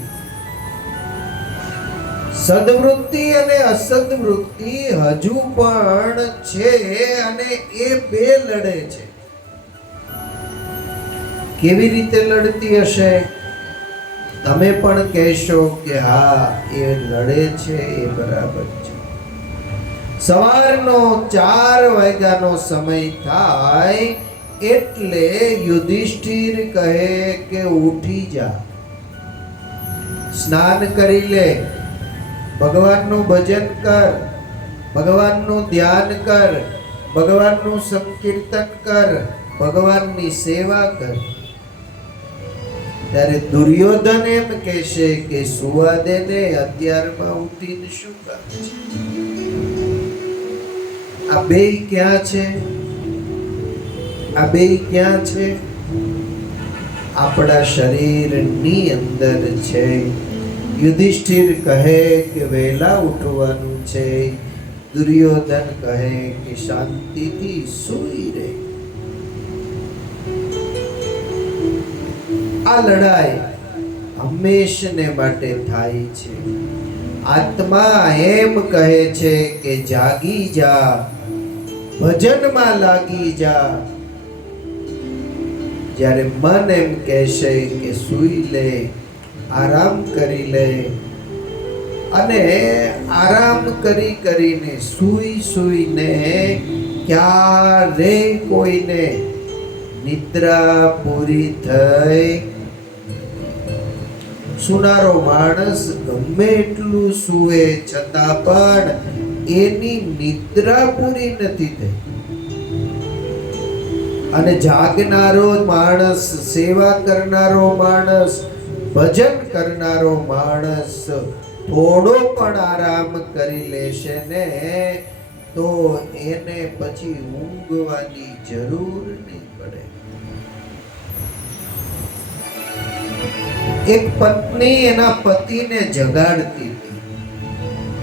સદવૃત્તિ અને અસદવૃત્તિ હજુ પણ છે અને એ બે લડે છે. કેવી રીતે લડતી હશે? તમે પણ કહેશો કે હા એ લડે છે, એ બરાબર છે. સવારનો 4 વાગ્યાનો સમય થાય એટલે યુધિષ્ઠિર કહે કે ઉઠી જા, સ્નાન કરી લે, ભગવાનનું ભજન કર, ભગવાનનું ધ્યાન કર, ભગવાનનું સંકીર્તન કર, ભગવાનની સેવા કર. ત્યારે દુર્યોધન એમ કહેશે કે સુવા દે ને, અત્યારમાં ઉઠીને શું કામ છે? આ બે ક્યાં છે? આ બે ક્યાં છે? આપણા શરીરની અંદર છે. યુધિષ્ઠિર કહે કે વહેલા ઉઠવાનું છે, દુર્યોધન કહે કે શાંતિથી સૂઈ રહે. આ લડાઈ હંમેશને માટે થાય છે. આત્મા એમ કહે છે કે જાગી જા, ભજનમાં લાગી જા, જ્યારે મન એમ કહેશે કે સૂઈ લે, આરામ કરી લે. અને આરામ કરી કરીને સૂઈને ક્યારે કોઈને નિદ્રા પૂરી થઈ. સુનારો માણસ ગમે એટલું સૂવે છતાં પણ એની નિદ્રા પૂરી નથી થઈ. અને જાગનારો માણસ, સેવા કરનારો માણસ, ભજન કરનારો માણસ થોડો પણ આરામ કરી લેશે ને તો એને પછી ઊંઘવાની જરૂર નહીં પડે. એક પત્ની એના પતિને જગાડતી હતી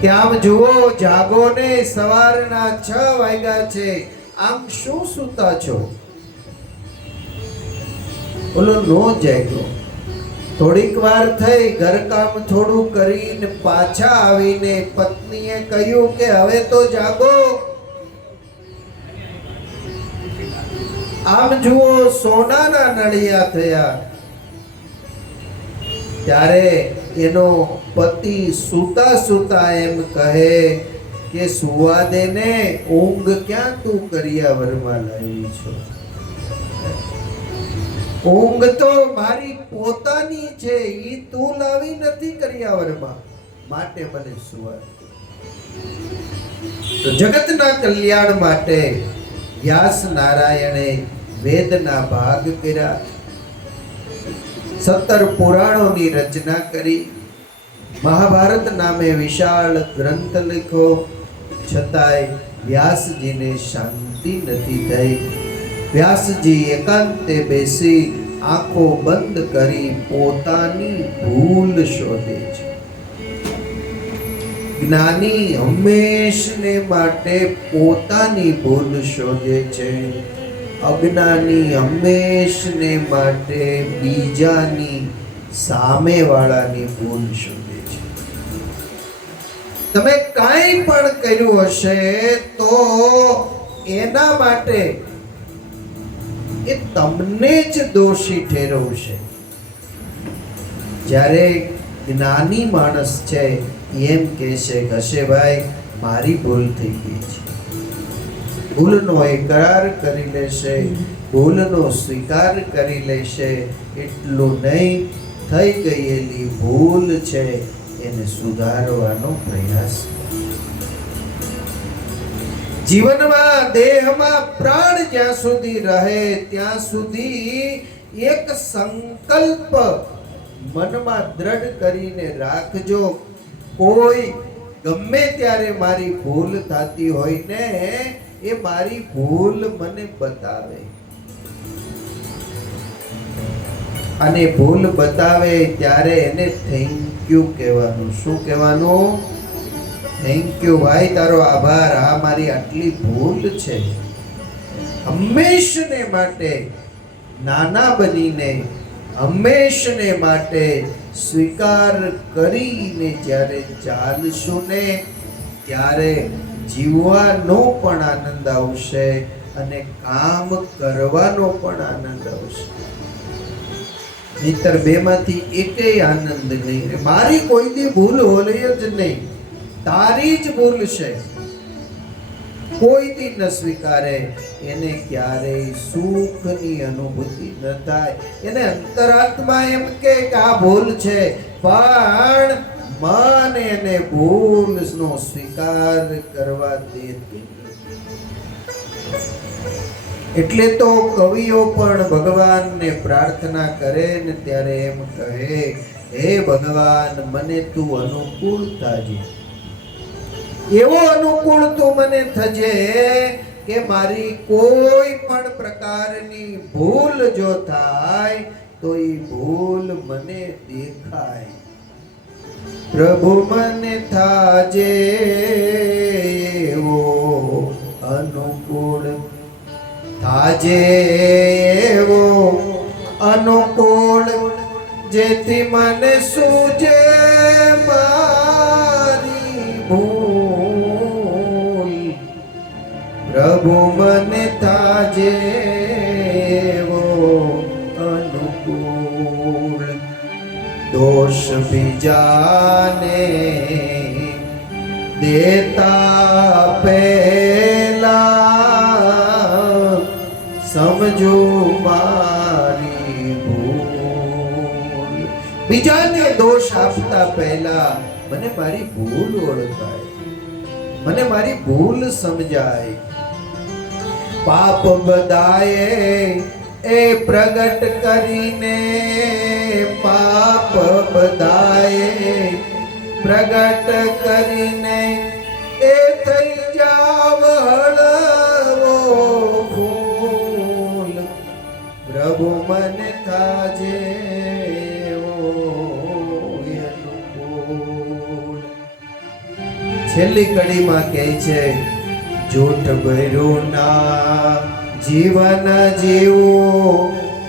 કે આમ જુઓ, જાગો ને, સવારના 6 વાગ્યા છે, આમ શું સૂતા છો? બોલો નો જાગ્યો. થોડીક વાર થઈ, ઘરકામ થોડું કરીને પાછા આવીને પત્નીએ કહ્યું કે હવે તો જાગો. આમ જુઓ, સોનાના નળિયા થયા. ત્યારે એનો પતિ સૂતા સૂતા એમ કહે કે સુવા દે ને, ઊંઘ ક્યાં તું કરિયાવરમાં લાવી છો? ઊંઘ તો મારી પોતાની છે, ઈ તું લાવી નથી કરિયાવરમાં, માટે મને સુવા દે. તો જગતના કલ્યાણ માટે વ્યાસ નારાયણે વેદના ભાગ કર્યા, 17 પુરાણોની રચના કરી, મહાભારત નામે વિશાળ ગ્રંથ લખ્યો, છતાંય વ્યાસજીને શાંતિ નથી થઈ. વ્યાસજી એકાંતે બેસી આંખો બંધ કરી પોતાની ભૂલ શોધે છે. જ્ઞાની હંમેશને માટે પોતાની ભૂલ શોધે છે, અજ્ઞાની હંમેશને માટે બીજાની સામેવાળાની ભૂલ શોધે છે. તમે કાંઈ પણ કર્યું હશે તો એના માટે એ તમને જ દોષી ઠેરવશે. જ્યારે જ્ઞાની માણસ છે એમ કહેશે કે હશે ભાઈ મારી ભૂલ થઈ ગઈ છે, ભૂલનો એકરાર કરી લેશે, ભૂલનો સ્વીકાર કરી લેશે. એટલું નહીં, થઈ ગયેલી ભૂલ છે એને સુધારવાનો પ્રયાસ. જીવનમાં દેહમાં પ્રાણ જ્યાં સુધી રહે ત્યાં સુધી એક સંકલ્પ મનમાં દ્રઢ કરીને રાખજો, કોઈ ગમે ત્યારે મારી ભૂલ થતી હોય ને એ મારી ભૂલ મને બતાવે, અને ભૂલ બતાવે ત્યારે એને થેન્ક યુ કહેવાનું. શું કહેવાનું? થેન્ક યુ ભાઈ, તારો આભાર, આ મારી આટલી ભૂલ છે. હંમેશને માટે નાના બનીને, હંમેશને માટે સ્વીકાર કરીને જ્યારે ચાલશું ને ત્યારે જીવવાનો પણ આનંદ આવશે અને કામ કરવાનો પણ આનંદ આવશે. નહીંતર બેમાંથી એકેય આનંદ નહીં. મારી કોઈની ભૂલ હોય જ નહીં, તારી જ ભૂલ છે. કોઈથી ન સ્વીકારે એને ક્યારેય સુખની અનુભૂતિ ન થાય. એને અંતરાત્મા એમ કે આ ભૂલ છે, પણ મન એને ભૂલનો સ્વીકાર કરવા દેતું. એટલે તો કવિઓ પણ ભગવાનને પ્રાર્થના કરે ને ત્યારે એમ કહે, હે ભગવાન મને તું અનુકૂળ થાજે, એવો અનુકૂળ તું મને થજે કે મારી કોઈ પણ પ્રકારની ભૂલ જો થાય તો એ ભૂલ મને દેખાય. પ્રભુ મને થાજે એવો અનુકૂળ, થાજે એવો અનુકૂળ જેથી મને સૂજે મારી ભૂલ. પ્રભુ મને થાજે એવો અનુકૂળ. દોષ બીજાને દેતા પહેલા સમજો મારી ભૂલ. બીજાને દોષ આપતા પહેલા મને મારી ભૂલ ઓળખાય, મને મારી ભૂલ સમજાય. પાપ બધાએ એ પ્રગટ કરીને, પાપ બધાએ પ્રગટ કરીને એ થઈ જાવ હળવો ફૂલ. પ્રભુ મને થાજે અનુકૂળ. છેલ્લી કડીમાં કહે છે, જૂઠ ભર્યું ના જીવન જીવું,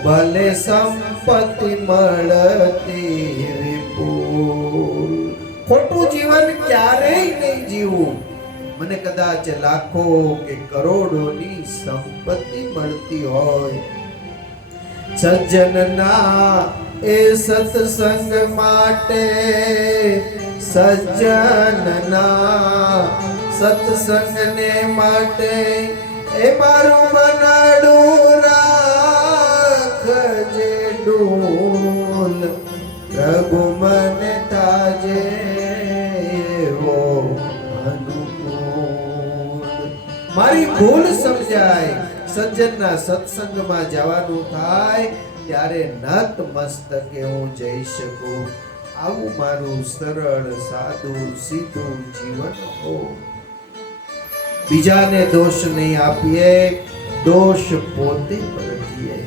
ભલે સંપત્તિ મળતી વિપુલ. ખોટું જીવન ક્યારેય નહીં જીવું. મને કદાચ લાખો કે કરોડોની સંપત્તિ મળતી હોય, સજ્જનના એ સત્સંગ માટે, સજ્જનના સત્સંગને માટે એ મારું મનાડું રાખજે ડોલ. પ્રભુ મને તાજે એવો અનુકૂળ. મારી ભૂલ સમજાય, સજ્જનના સત્સંગમાં જવાનું થાય ત્યારે નતમસ્તકે હું જઈ શકું. આવું મારું સરળ સાદું સીધું જીવન હો. બીજાને દોષ નહીં આપીએ, દોષ પોતે પરખીએ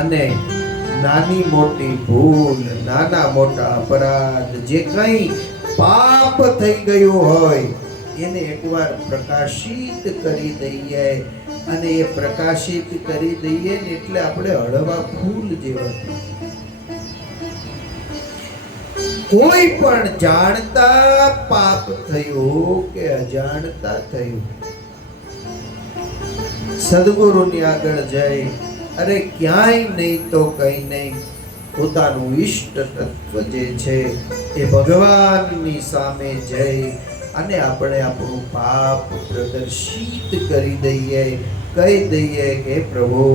અને નાની મોટી ભૂલ, નાના મોટા અપરાધ જે કંઈ પાપ થઈ ગયું હોય એને એકવાર પ્રકાશિત કરી દઈએ, અને એ પ્રકાશિત કરી દઈએ ને એટલે આપણે હળવા ફૂલ જેવા થઈ. કોઈ પણ જાણતા પાપ થયું કે અજાણતા થયું, સદગુરુની આગળ જઈ અરે ક્યાંય નહીં તો કઈ નહીં, પોતાનું ઈષ્ટ તત્વ જે છે એ ભગવાનની સામે જઈ અને આપણે આપણું પાપ પ્રદર્શિત કરી દઈએ, કહી દઈએ કે પ્રભુ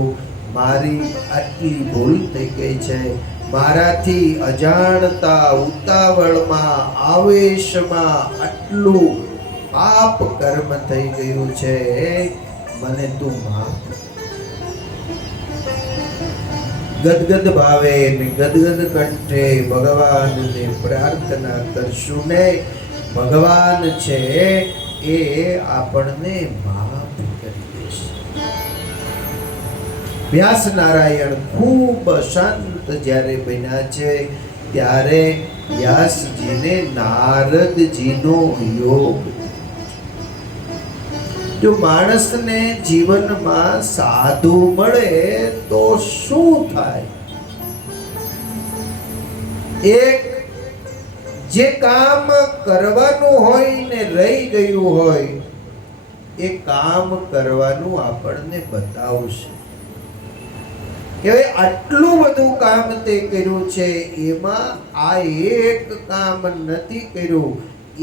મારી આટલી ભૂલ થઈ ગઈ છે, મારાથી અજાણતા ઉતાવળમાં આવેશમાં આટલું પાપ કર્મ થઈ ગયું છે, મને તું માફ. ગદગદ ભાવે ને ગદગદ કંઠે ભગવાનને પ્રાર્થના કરશું ને ભગવાન છે એ આપણને માફ કરી દેશે. વ્યાસ નારાયણ ખૂબ શાંત જ્યારે બન્યા છે ત્યારે વ્યાસજીને નારદજીનો યોગ. જો માણસને જીવનમાં સાધુ મળે તો શું થાય? એક જે કામ કરવાનું હોય ને રહી ગયું હોય એ કામ કરવાનું આપણને બતાવશે કે આટલું બધું કામ તે કર્યું છે, એમાં આ એક કામ નથી કર્યું,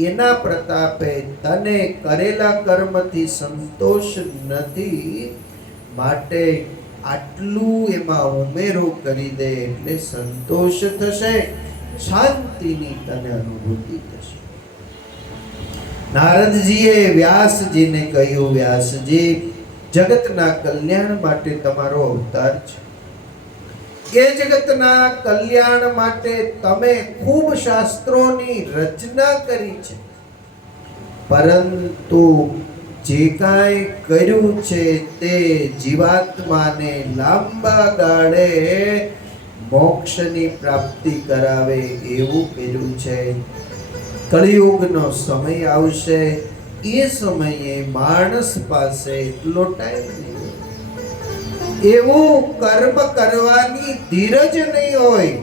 એના પ્રતાપે તને કરેલા કર્મથી સંતોષ નથી, માટે આટલું એમાં ઉમેરો કરી દે એટલે સંતોષ થશે, શાંતિની તને અનુભૂતિ થશે. નારદજીએ વ્યાસજીને કહ્યું, વ્યાસજી જગતના કલ્યાણ માટે તમારો અવતાર છે, એ જગતના કલ્યાણ માટે તમે ખૂબ શાસ્ત્રોની રચના કરી છે, પરંતુ જે કાંઈ કર્યું છે તે જીવાત્માને લાંબા ગાળે મોક્ષની પ્રાપ્તિ કરાવે એવું કર્યું છે. કળિયુગનો સમય આવશે, એ સમયે માણસ પાસે એટલો ટાઈમ નહીં, એવું કર્મ કરવાની ધીરજ નહીં હોય.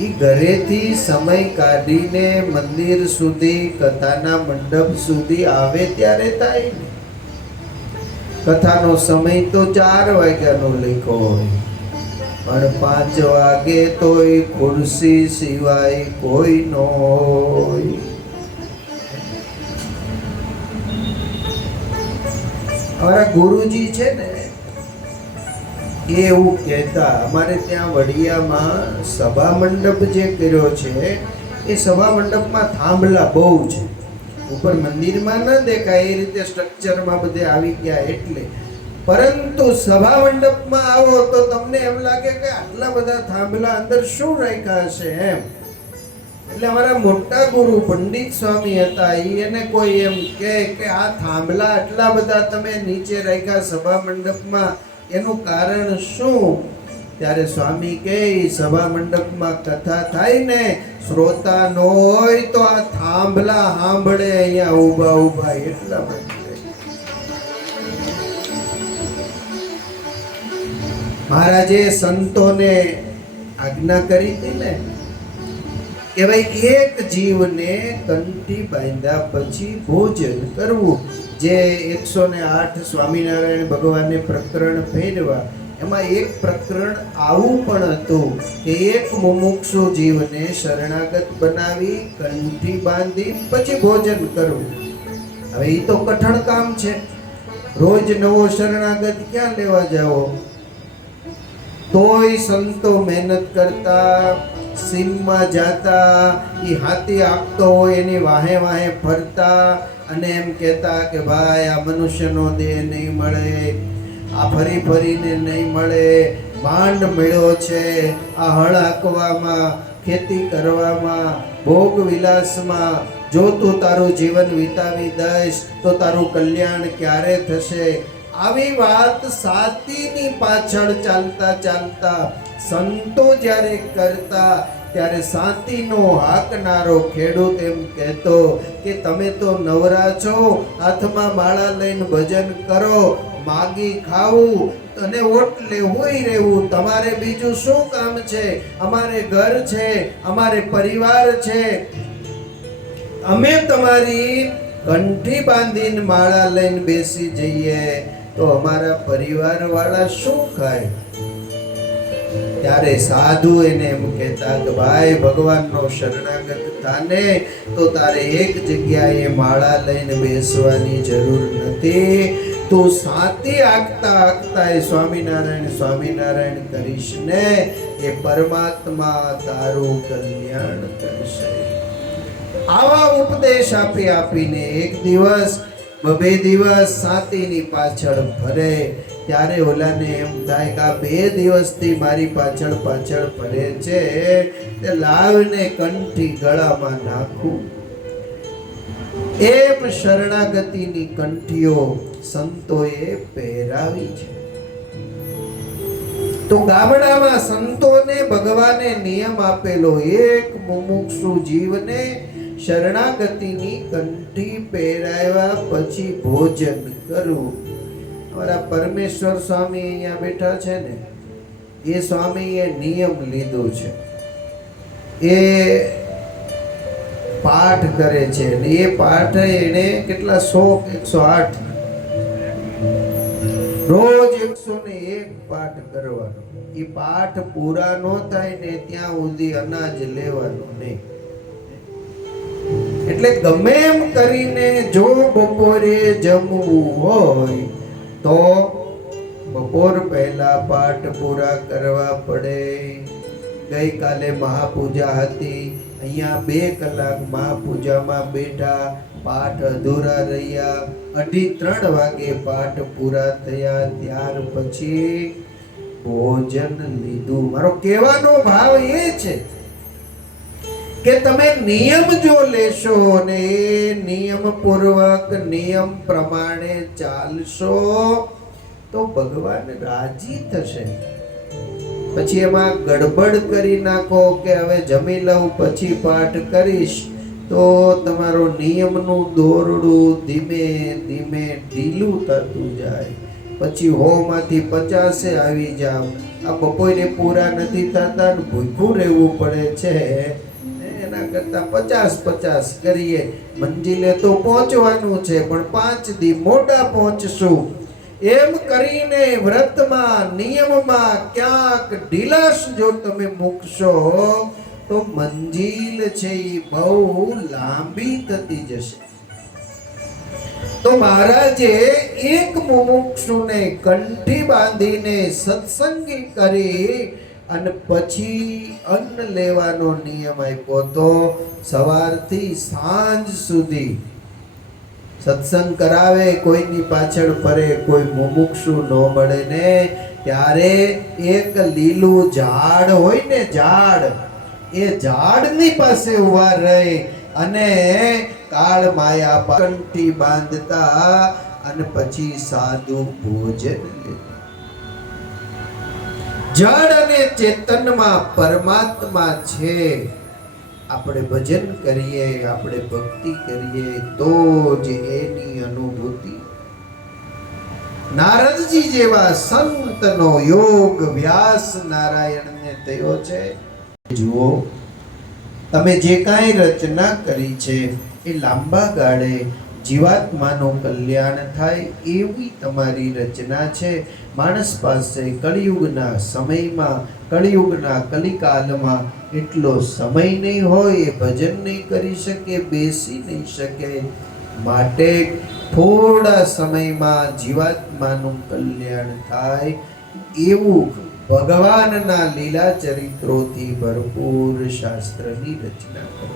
એ ઘરેથી સમય કાઢીને મંદિર સુધી, કથાના મંડપ સુધી આવે ત્યારે થાય. કથાનો સમય તો 4 વાગ્યાનો લખ્યો હોય, પણ 5 વાગે તોય ખુરશી સિવાય કોઈ ન હોય. અમારા ગુરુજી છે ને એવું કહેતા, અમારે ત્યાં વડિયામાં સભા મંડપ જે કર્યો છે એ સભા મંડપમાં થાંભલા બહુ છે, ઉપર મંદિરમાં ન દેખાય એ રીતે સ્ટ્રક્ચરમાં બધે આવી ગયા એટલે, પરંતુ સભા મંડપમાં આવો તો તમને એમ લાગે કે આટલા બધા થાંભલા અંદર શું રાખ્યા હશે એમ. એટલે અમારા મોટા ગુરુ પંડિત સ્વામી હતા, એને કોઈ એમ કે આ થાંભલા આટલા બધા તમે નીચે રાખ્યા સભા મંડપમાં, એનું કારણ શું? ત્યારે સ્વામી કહે સભા મંડપમાં કથા થાય ને, શ્રોતા ન હોય તો આ થાંભલા સાંભળે અહીંયા ઊભા ઊભા, એટલા માટે. મહારાજે સંતોને આજ્ઞા કરી હતી ને કે ભાઈ એક જીવને કંઠી બાંધ્યા પછી ભોજન કરવું. જે 108 સ્વામિનારાયણ ભગવાને પ્રકરણ ફેરવા, એમાં એક પ્રકરણ આવું પણ હતું કે એક મુમુક્ષુ જીવને શરણાગત બનાવી કંઠી બાંધી પછી ભોજન કરવું. હવે એ તો કઠણ કામ છે, રોજ નવો શરણાગત ક્યાં લેવા જાઓ? તોય સંતો મહેનત કરતા, સીમમાં જાતા, એ હાથી આપતો હોય એની વાહે વાહે ફરતા અને એમ કહેતા કે ભાઈ આ મનુષ્યનો દેહ નહીં મળે, આ ફરી ફરીને નહીં મળે, માંડ મળ્યો છે, આ હળ હાંકવામાં, ખેતી કરવામાં, ભોગ વિલાસમાં, જો તું તારું જીવન વિતાવી દઈશ તો તારું કલ્યાણ ક્યારે થશે? આવી વાત સાતીની પાછળ ચાલતા ચાલતા સંતો જ્યારે કરતા ત્યારે શાંતિનો હાકનારો ખેડૂત એમ કહેતો કે તમે તો નવરા છો, હાથમાં માળા લઈને ભજન કરો, માગી ખાવું અને ઓટલે હોઈ રહેવું, તમારે બીજું શું કામ છે? અમારે ઘર છે, અમારે પરિવાર છે, અમે તમારી કંઠી બાંધીને માળા લઈને બેસી જઈએ તો અમારા પરિવાર વાળા શું ખાય? ત્યારે સાધુ એને એમ કહેતા કે ભાઈ, ભગવાનનો શરણાગત થાને તો તારે એક જગ્યાએ માળા લઈને બેસવાની જરૂર નથી. તું સાતી આગતા આગતા એ સ્વામિનારાયણ સ્વામિનારાયણ કરીશ ને એ પરમાત્મા તારું કલ્યાણ કરશે. આવા ઉપદેશ આપીને એક દિવસ બે દિવસ સાતીની પાછળ ફરે ત્યારે ઓલાને એમ થાય કે આ 2 દિવસથી મારી પાછળ ફરે છે, તે લાવને કંઠી ગળામાં નાખું. એમ શરણાગતિની કંઠીઓ સંતોએ પહેરાવી છે. તો ગામડામાં સંતોને ભગવાને નિયમ આપેલો, એક મુમુક્ષુ જીવને શરણાગતિની કંઠી પહેરાવ્યા પછી ભોજન કરવું. અમારા પરમેશ્વર સ્વામી અહીંયા બેઠા છે ને, એ સ્વામીએ નિયમ લીધો છે. એ પાઠ કરે છે ને એ પાઠ એને કેટલા 108 રોજ 101 પાઠ કરવાનો. એ પાઠ પૂરા ન થાય ને ત્યાં સુધી અનાજ લેવાનું નહીં. એટલે ગમે એમ કરીને જો બપોરે જમવું હોય તો બપોર પહેલા પાઠ પૂરા કરવા પડે. ગઈકાલે મહાપૂજા હતી, અહીંયા 2 કલાક મહાપૂજામાં બેઠા, પાઠ અધૂરા રહ્યા, 2:30 વાગે પાઠ પૂરા થયા, ત્યાર પછી ભોજન લીધું. મારો કહેવાનો ભાવ એ છે કે તમે નિયમ જો લેશો ને એ નિયમ પૂર્વક નિયમ પ્રમાણે ચાલશો તો ભગવાન રાજી થશે. પછી એમાં ગડબડ કરી નાખો કે હવે જમી લઉં પછી પાઠ કરીશ, તો તમારો નિયમનું દોરડું ધીમે ધીમે ઢીલું થતું જાય. પછી 100 માંથી 50 આવી જાવ. આ બપોરે પૂરા નથી થતા ને ભૂખ્યું રહેવું પડે છે, એના કરતા 50 કરીએ. મંજિલે તો પહોંચવાનું છે પણ 5 દી મોડા પહોંચશું. એમ કરીને વ્રતમાં નિયમમાં ક્યાંક ઢીલાશ જો તમે મૂકશો તો મંજિલ છે એ બહુ લાંબી થતી જશે. તો મહારાજે એક મુમુક્ષુને કંઠી બાંધીને સત્સંગી કરી અને પછી અન્ન લેવાનો નિયમ આપ્યો. તો સવારથી સાંજ સુધી સત્સંગ કરાવે, કોઈની પાછળ ફરે, કોઈ મુમુક્ષુ ન મળે ને ત્યારે એક લીલું ઝાડ હોય ને, ઝાડ, એ ઝાડની પાસે ઉભા રહી અને કાળ માયા કંઠી બાંધતા અને પછી સાદુ ભોજન લેતા. જળ અને ચેતનમાં પરમાત્મા છે. આપણે ભજન કરીએ, આપણે ભક્તિ કરીએ તો જ એની અનુભૂતિ. નારદજી જેવા સંતનો યોગ વ્યાસ નારાયણને થયો છે. જુઓ, તમે જે કાંઈ રચના કરી છે એ લાંબા ગાળે જીવાત્માનું કલ્યાણ થાય એવી તમારી રચના છે. માણસ પાસે કળિયુગના સમયમાં, કળિયુગના કલિકાલમાં એટલો સમય નહીં હોય, એ ભજન નહીં કરી શકે, બેસી નહીં શકે. માટે થોડા સમયમાં જીવાત્માનું કલ્યાણ થાય એવું ભગવાનના લીલા ચરિત્રોથી ભરપૂર શાસ્ત્રની રચના કરો.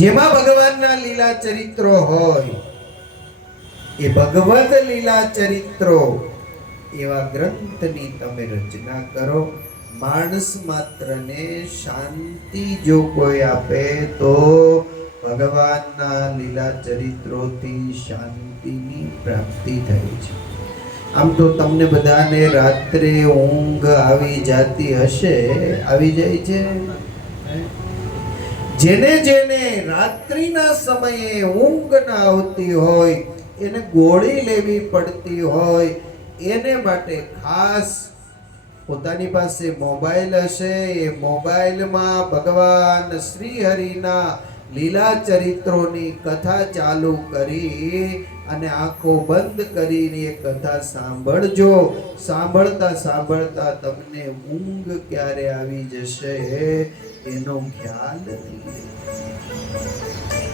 જેમાં ભગવાનના લીલા ચરિત્રો હોય એ ભગવદ લીલા ચરિત્રો એવા ગ્રંથની તમે રચના કરો. માણસ માત્રને શાંતિ જો કોઈ આપે તો ભગવાનના લીલા ચરિત્રોથી શાંતિની પ્રાપ્તિ થાય છે. આમ તો તમને બધાને રાત્રે ઊંઘ આવી જાતી હશે, આવી જાય છે. જેને જેને રાત્રિના સમયે ઊંઘ ના આવતી હોય, એને ગોળી લેવી પડતી હોય, એને માટે ખાસ પોતાની પાસે મોબાઈલ હશે, એ મોબાઈલમાં ભગવાન શ્રી હરિના લીલા ચરિત્રોની કથા ચાલુ કરી અને આંખો બંધ કરીને એ કથા સાંભળજો. સાંભળતા સાંભળતા તમને ઊંઘ ક્યારે આવી જશે એનો ખ્યાલ નહીં.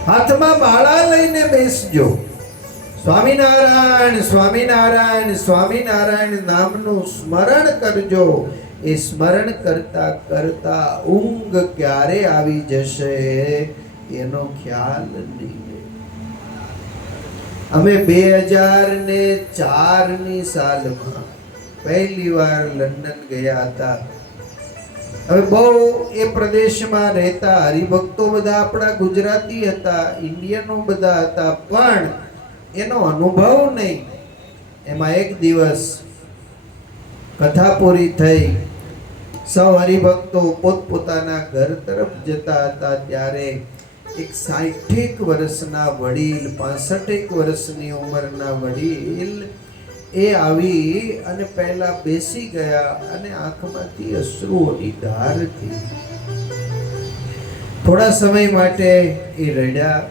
હાથમાં માળા લઈને બેસજો. સ્વામિનારાયણ સ્વામિનારાયણ સ્વામિનારાયણ નામનું સ્મરણ કરજો. એ સ્મરણ કરતા કરતા ઊંઘ ક્યારે આવી જશે એનો ખ્યાલ નહીં. અમે 2004 ની સાલમાં પહેલી વાર લંડન ગયા હતા. હવે બહુ એ પ્રદેશમાં રહેતા હરિભક્તો બધા આપણા ગુજરાતી હતા, ઇન્ડિયનો બધા હતા, પણ એનો અનુભવ નહીં. એમાં એક દિવસ કથા પૂરી થઈ, સૌ હરિભક્તો પોતપોતાના ઘર તરફ જતા હતા, ત્યારે એક 60 વર્ષના વડીલ, 65 વર્ષની ઉંમરના વડીલ એ આવી અને પહેલા બેસી ગયા અને આંખમાંથી અશ્રુઓની ધાર થઈ. થોડા સમય માટે એ રડ્યા.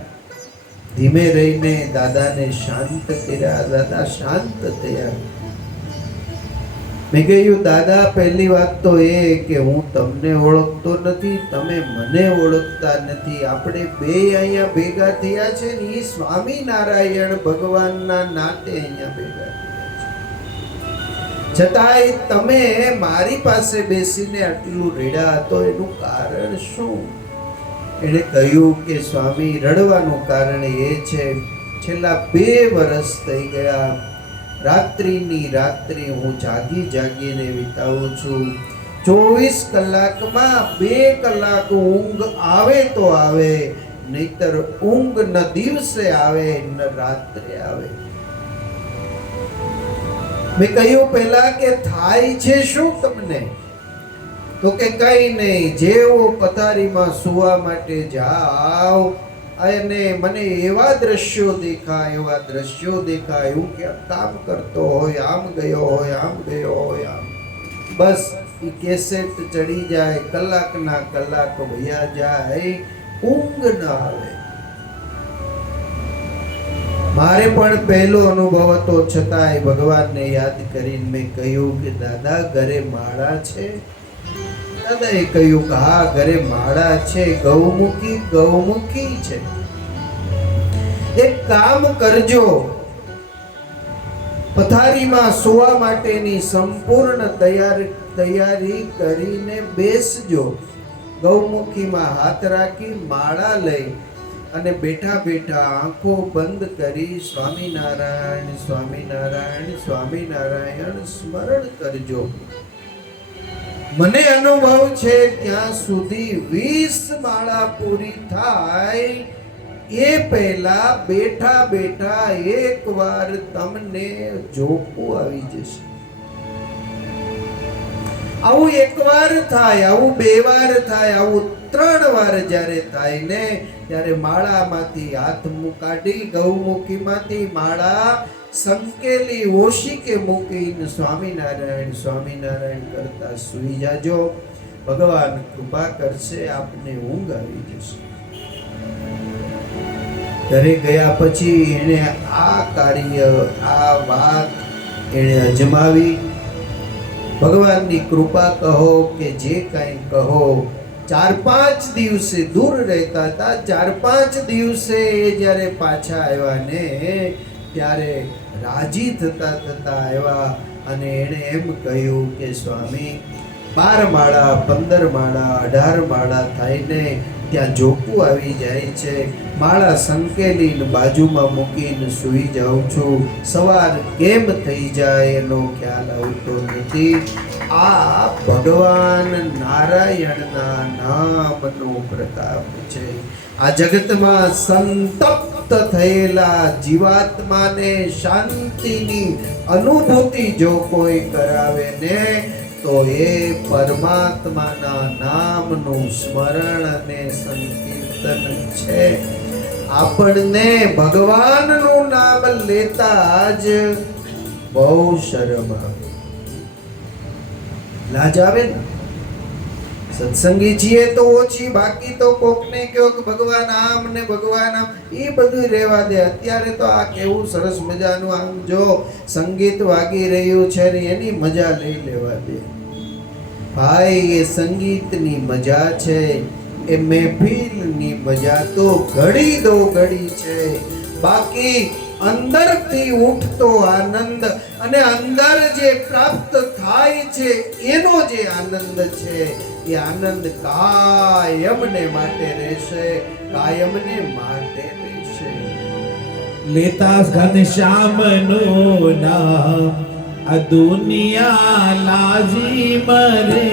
ધીમે રહીને દાદાને શાંત કર્યા. દાદા શાંત થયા. મેં કહ્યું, દાદા પહેલી વાત તો એ કે હું તમને ઓળખતો નથી, તમે મને ઓળખતા નથી. આપણે બે અહીંયા ભેગા થયા છે ને એ સ્વામિનારાયણ ભગવાનના નાતે અહીંયા ભેગા થયા છે. છતાંય તમે મારી પાસે બેસીને આટલું રડ્યા, તો એનું કારણ શું? એણે કહ્યું કે સ્વામી, રડવાનું કારણ એ છે, છેલ્લા 2 વર્ષ થઈ ગયા, રાત્રિની રાત્રિ હું જાગીને વિતાવું છું. 24 કલાકમાં 2 કલાક ઊંઘ આવે તો આવે, નહીતર ઊંઘ ન દિવસે આવે ન રાત્રે આવે. મેં કહ્યું પહેલા કે થાય છે શું તમને? તો કે કઈ નહીં, જેવો પથારીમાં સુવા માટે જાવ અને મને એવા દ્રશ્યો દેખાય, હું કે કામ કરતો હોય, આમ ગયો હોય, આમ ગયો હોય, આમ બસ એ કેસેટ ચડી જાય, કલાકના કલાક વયા જાય, ઊંઘ ન આવે. મારે પણ પહેલો અનુભવ હતો, છતાંય ભગવાનને યાદ કરીને મેં કહ્યું કે દાદા ઘરે માળા છે? દાદાએ કહ્યું કે હા ઘરે માળા છે, ગૌમુખી છે. એક કામ કરજો, પથારીમાં સુવા માટેની સંપૂર્ણ તૈયારી કરીને બેસજો. ગૌમુખીમાં હાથ રાખી માળા લઈ અને બેઠા બેઠા આંખો બંધ કરી સ્વામિનારાયણ સ્વામિનારાયણ સ્વામિનારાયણ સ્મરણ કરજો. મને અનુભવ છે ત્યાં સુધી 20 માળા પૂરી થાય એ પહેલા બેઠા બેઠા એકવાર તમને જોકું આવી જશે. આવું એકવાર થાય, આવું 2 વાર થાય, આવું 3 વાર જ્યારે થાય ને, ત્યારે માળામાંથી હાથ કાઢી ગૌમુખીમાંથી માળા સંકેલી ઓશિકે મૂકીને સ્વામિનારાયણ સ્વામિનારાયણ કરતા સુઈ જાજો. ભગવાન કૃપા કરશે, આપને ઊંઘ આવી જશે. ઘરે ગયા પછી એને આ કાર્ય, આ વાત એને અજમાવી. ભગવાનની કૃપા કહો કે જે કાંઈ કહો, 4-5 દિવસે દૂર રહેતા હતા, 4-5 દિવસે એ જ્યારે પાછા આવ્યા ને, ત્યારે રાજી થતા આવ્યા અને એણે એમ કહ્યું કે સ્વામી, 12 માળા 15 માળા 18 માળા થઈને ત્યાં જોકું આવી જાય છે. માળા સંકેલીને બાજુમાં મૂકીને સૂઈ જાઉં છું, સવાર કેમ થઈ જાય એનો ખ્યાલ આવતો નથી. આ ભગવાન નારાયણના નામનો પ્રતાપ છે. આ જગતમાં સંતપ્ત પ્રાપ્ત થયેલા જીવાત્માને શાંતિની અનુભૂતિ જો કોઈ કરાવે ને તો એ પરમાત્માના નામનું સ્મરણ અને સંકીર્તન છે. આપણને ભગવાનનું નામ લેતા જ બહુ શરમ આવે, લાજ આવે ને. સત્સંગી છીએ તો ઓછી, બાકી તો કોકને કહો કે ભગવાન આમ ને ભગવાન આમ, એ બધું રહેવા દે. અત્યારે તો આ કેવું સરસ મજાનું આમ જો સંગીત વાગી રહ્યું છે ને એની મજા લઈ લેવા દે ભાઈ. એ સંગીતની મજા છે, એ મહેફિલની મજા તો ઘડી દો ઘડી છે. બાકી અંદરથી ઉઠતો આનંદ અને અંદર જે પ્રાપ્ત થાય છે એનો જે આનંદ છે એ આનંદ કાયમને માટે રહેશે, કાયમને માટે રહેશે. લેતા ઘનશ્યામનું નામ આ દુનિયા લાજી મરે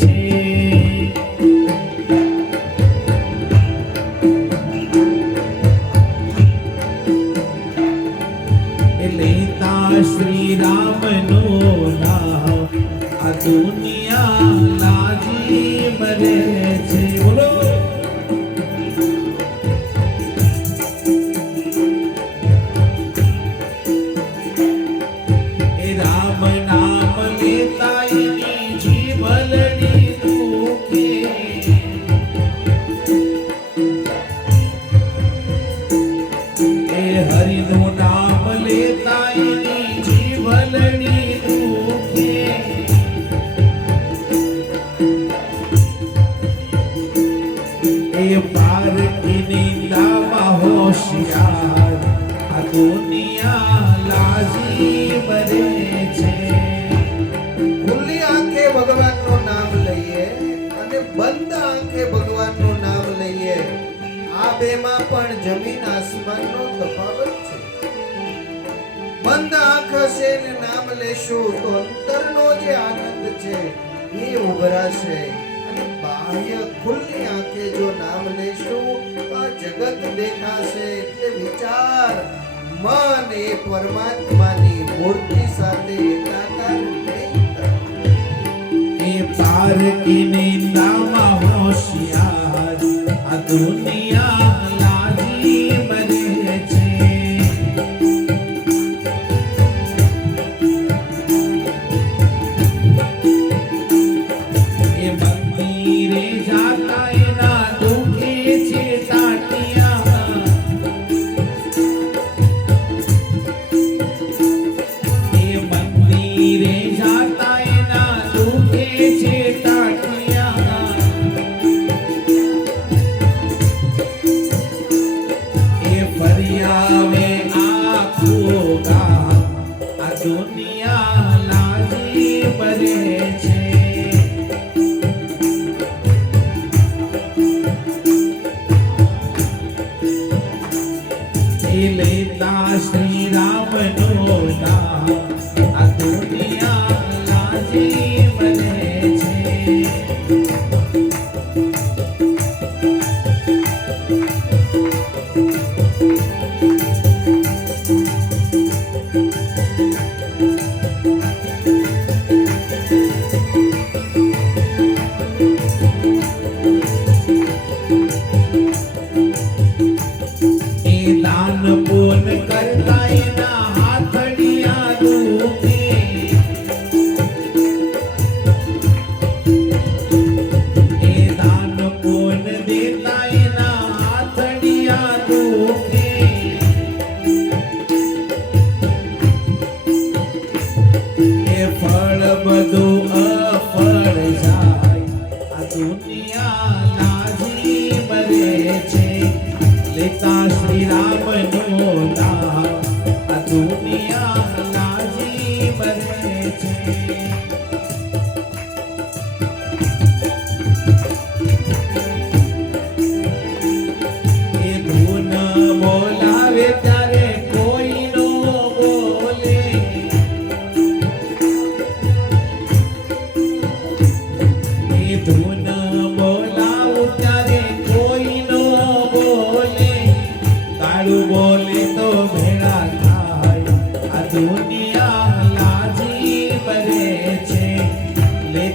છે. લેતા શ્રી રામનું નામ આ દુનિયા લાજી મરે છે. બોલો એ રામ નામ લેતા એની જીવલડી દુખે. એ હરિનું નામ લેતા એની જીવલડી દુખે. એ પારકીની લામાં હોશિયાર આ દુનિયા લાજી મરે છે. ખુલ્લી આંખે ભગવાનનું નામ લઈએ અને બંધ આંખે ભગવાનનું નામ લઈએ, આ બેમાં પણ જમીન આસમાનનો તફાવત છે. બંધ આંખ હશે ને નામ લેશું તો અંતરનો જે આનંદ છે એ ઉભરાશે, અને બાહ્ય ખુલ્લી આંખે જો નામ લેશું તો આ જગત દેખાશે. એટલે વિચાર મન એ પરમાત્માની મૂર્તિ સાથે એકાકાર નહીં થાય. એ પારકીની લામાં હોશિયાર આ દુનિયા લાજી મરે છે. એ મંદિરે જાતા એના દુખે છે ટાટિયા. એ મંદિરે જાતા એના દુખે છે ટાટિયા. એ ફરી આવે આખું ગામ આ દુનિયા લાજી મરે છે. એ લેતા શ્રી રામનું નામ આ દુનિયા લાજી મરે છે. એ દાન પુન કરતા એના હાથડિયા દુખે. એ દાન પુન દેતા એના હાથડિયા દુખે. એ ફળ બધું અફળ જાય આ દુનિયા લાજી મરે છે. લેતા શ્રી રામનું નામ આ દુનિયા લાજી મરે છે. એ ધૂન બોલાવે ત્યારે કોઈ નો બોલે. એ ધૂન બોલાવું ત્યારે કોઈ નો બોલે. કાળું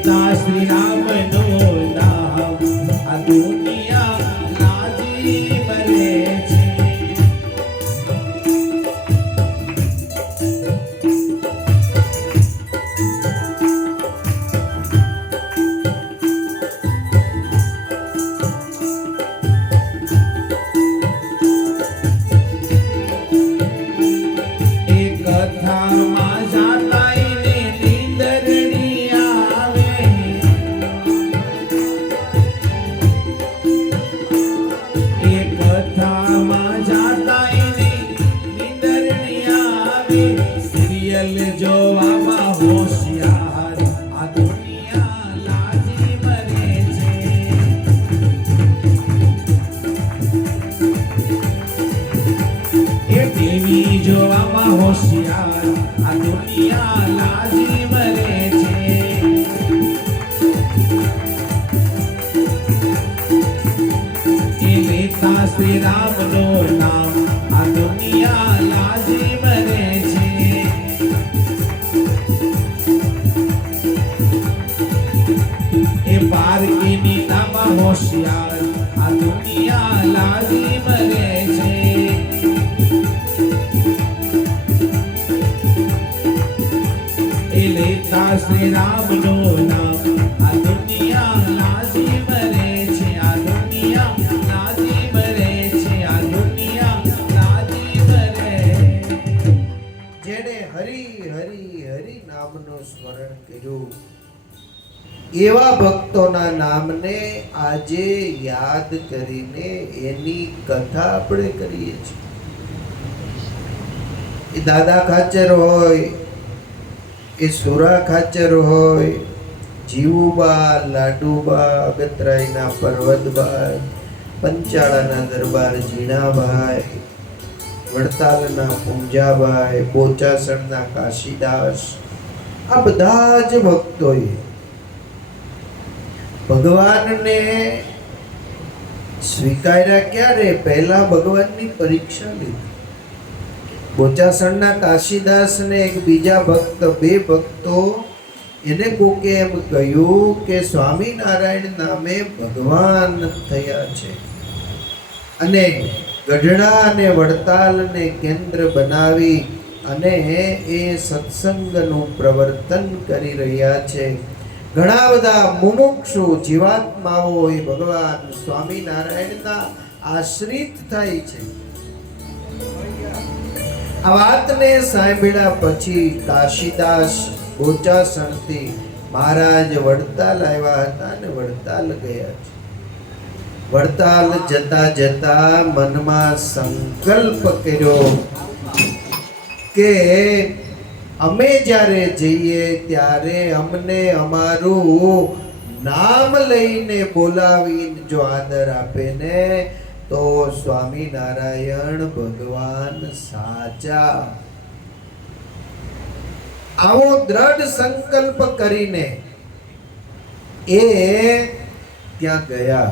લેતા શ્રી રામનું નામ આ દુનિયા લાજી મરે છે. કથામાં જાતાઈને નીંદરણી આવે. એ કથામાં જાતાઈને નીંદરણી આવે. સિરિયલ જોવામાં હોશિયાર આ દુનિયા લાજી મરે છે. એ ટીવી જોવામાં હોશિયાર આ દુનિયા લાજી મરે છે. એ લેતા શ્રી રામનું નામ આ દુનિયા લાજી મરે છે. એ પારકીની નામાં હોશિયાર આ દુનિયા લાજી મરે છે. લેતા શ્રી રામનું નામ આ દુનિયા લાજી મરે છે. આ દુનિયા લાજી મરે છે. આ દુનિયા લાજી મરે. જેણે હરી હરી હરી નામનું સ્મરણ કર્યું એવા ભક્તોના નામને આજે યાદ કરીને એની કથા આપણે કરીએ છીએ. એ દાદા ખાચર હોય, એ સુરા ખાચર હોય, જીવુબા, લાડુબા, અગતરાયના પર્વતભાઈ, પંચાળાના દરબાર જીણાભાઈ, વડતાલના પૂંજાભાઈ, બોચાસણના કાશીદાસ, આ બધા જ ભક્તોએ ભગવાનને સ્વીકાર્યા ક્યારે? પહેલા ભગવાનની પરીક્ષા લીધી. બોચાસણના કાશીદાસ ને એક બીજા ભક્ત, બે ભક્તો, એને કોકે એમ કહ્યું કે સ્વામિનારાયણ નામે ભગવાન થયા છે અને ગઢડા અને વડતાલને કેન્દ્ર બનાવી અને એ સત્સંગનું પ્રવર્તન કરી રહ્યા છે. ઘણા બધા મુમુક્ષુ જીવાત્માઓ એ ભગવાન સ્વામિનારાયણના આશ્રિત થાય છે. આ વાતને સાંભળ્યા પછી કાશીદાસ બોચાસણથી મહારાજ વડતાલ આવ્યા હતા અને વડતાલ ગયા છે. વડતાલ જતા જતા મનમાં સંકલ્પ કર્યો કે અમે જ્યારે જઈએ ત્યારે અમને અમારું નામ લઈને બોલાવીને જો આદર આપે ને તો સ્વામિનારાયણ ભગવાન સાચા. આવો દ્રઢ સંકલ્પ કરીને એ ત્યાં ગયા.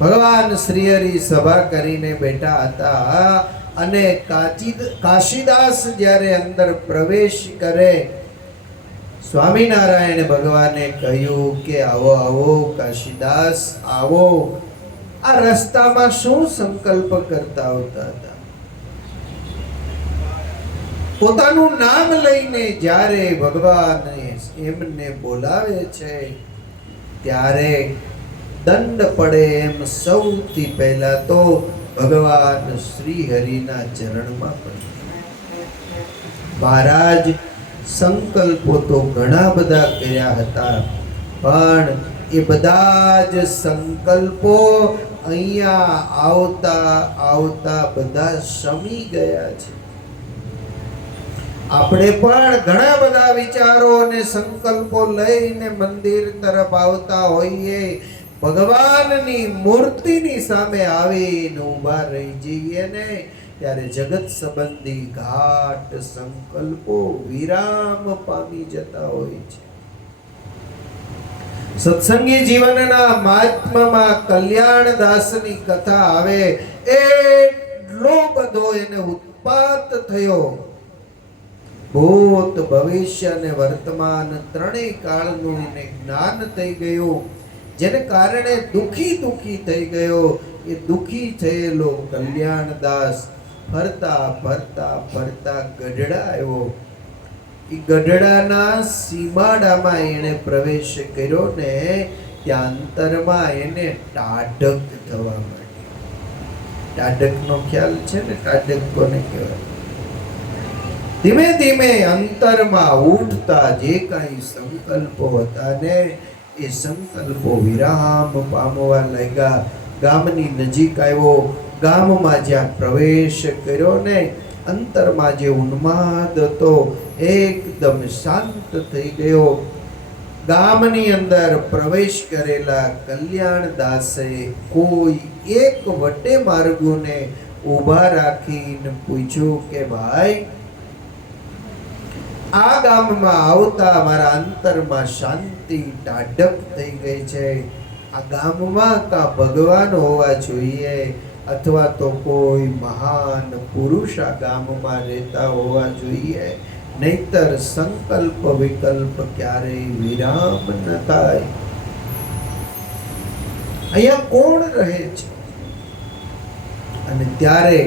ભગવાન શ્રી હરિ સભા કરીને બેઠા હતા અને કાશીદાસ જ્યારે અંદર પ્રવેશ કરે, સ્વામિનારાયણ ભગવાને કહ્યું કે આવો આવો કાશીદાસ આવો. આ રસ્તામાં શું સંકલ્પ કરતા આવતા હતા? પોતાનું નામ લઈને જ્યારે ભગવાન એમને બોલાવે છે ત્યારે દંડ પડે એમ સૌથી પહેલા તો ભગવાન શ્રી હરિના ચરણમાં પડે. મહારાજ સંકલ્પો તો ઘણા બધા કર્યા હતા, પણ એ બધા જ સંકલ્પો અહીંયા આવતા આવતા બધા શમી ગયા છે. આપણે પણ ઘણા બધા વિચારો અને સંકલ્પો લઈને મંદિર તરફ આવતા હોઈએ, ભગવાનની મૂર્તિની સામે આવીને ઊભા રહી જઈએ ને ત્યારે જગત સંબંધી ઘાટ સંકલ્પો વિરામ પામી જતા હોય છે. સત્સંગી જીવનના મહાત્મામાં કલ્યાણદાસની કથા આવે, એટલો બધો એને ઉત્પાત થયો ભૂત ભવિષ્ય અને વર્તમાન ત્રણેય કાળનું એને જ્ઞાન થઈ ગયું, જેને કારણે દુખી થઈ ગયો. એ દુખી થયેલો કલ્યાણદાસ ફરતા ફરતા ફરતા ગઢડા આવ્યો. એ ગઢડાના સીમાડામાં એને પ્રવેશ કર્યો ને ત્યાં અંતરમાં એને ટાઢક થવા માંડી. ટાઢકનો ખ્યાલ છે ને? ટાઢક કોને કહેવાય? ધીમે ધીમે અંતરમાં ઉઠતા જે કાંઈ સંકલ્પો હતા ને એ સંકલ્પો વિરામ પામવા લાગ્યા. ગામની નજીક આવ્યો. ગામમાં જ્યાં પ્રવેશ કર્યો ને અંતરમાં જે ઉન્માદ હતો એકદમ શાંત થઈ ગયો. ગામની અંદર પ્રવેશ કરેલા કલ્યાણદાસે કોઈ એક વટે માર્ગોને ઊભા રાખીને પૂછ્યું કે ભાઈ, આ ગામમાં આવતા મારા અંતરમાં શાંતિ ટાઢક થઈ ગઈ છે. આ ગામમાં કા ભગવાન હોવા જોઈએ અથવા તો કોઈ મહાન પુરુષ આ ગામમાં રહેતા હોવા જોઈએ, નહીતર સંકલ્પ વિકલ્પ ક્યારેય વિરામ ન થાય. અહીંયા કોણ રહે છે? અને ત્યારે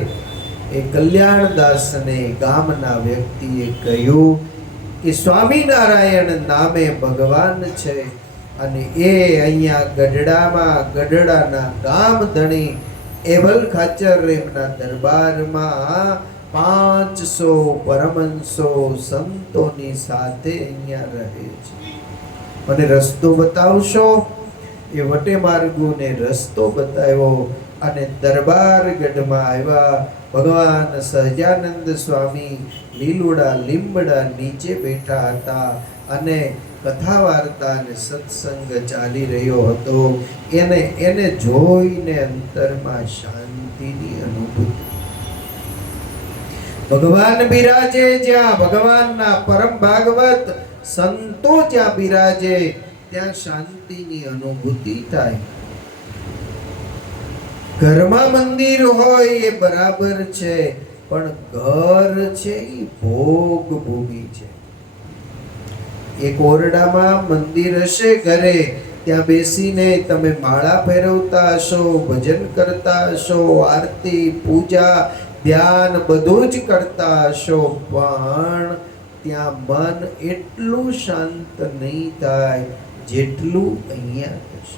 એ કલ્યાણદાસને ગામના વ્યક્તિએ કહ્યું કે સ્વામિનારાયણ નામે ભગવાન છે અને એ અહીંયા ગઢડામાં ગઢડાના ગામ ધણી એબલ ખાચર એમના દરબારમાં 500 પરમહંસો સંતોની સાથે અહીંયા રહે છે. મને રસ્તો બતાવશો? એ વટે માર્ગોને રસ્તો બતાવ્યો અને દરબાર ગઢમાં આવ્યા. ભગવાન સહજાનંદ સ્વામી લીલુડા લીંબડા નીચે બેઠા હતા અને કથા વાર્તા અને સત્સંગ ચાલી રહ્યો હતો. એને જોઈને અંતરમાં શાંતિની અનુભૂતિ. ભગવાન બિરાજે જ્યાં, ભગવાનના પરમ ભાગવત સંતો જ્યાં બિરાજે ત્યાં શાંતિની અનુભૂતિ થાય. ઘરમાં મંદિર હોય એ બરાબર છે, પણ ઘર છે એ ભોગ ભૂમિ છે. એક ઓરડામાં મંદિર હશે ઘરે, ત્યાં બેસીને તમે માળા ફેરવતા હશો, ભજન કરતા હશો, આરતી પૂજા ધ્યાન બધું જ કરતા હશો, પણ ત્યાં મન એટલું શાંત નહીં થાય જેટલું અહીંયા થશે.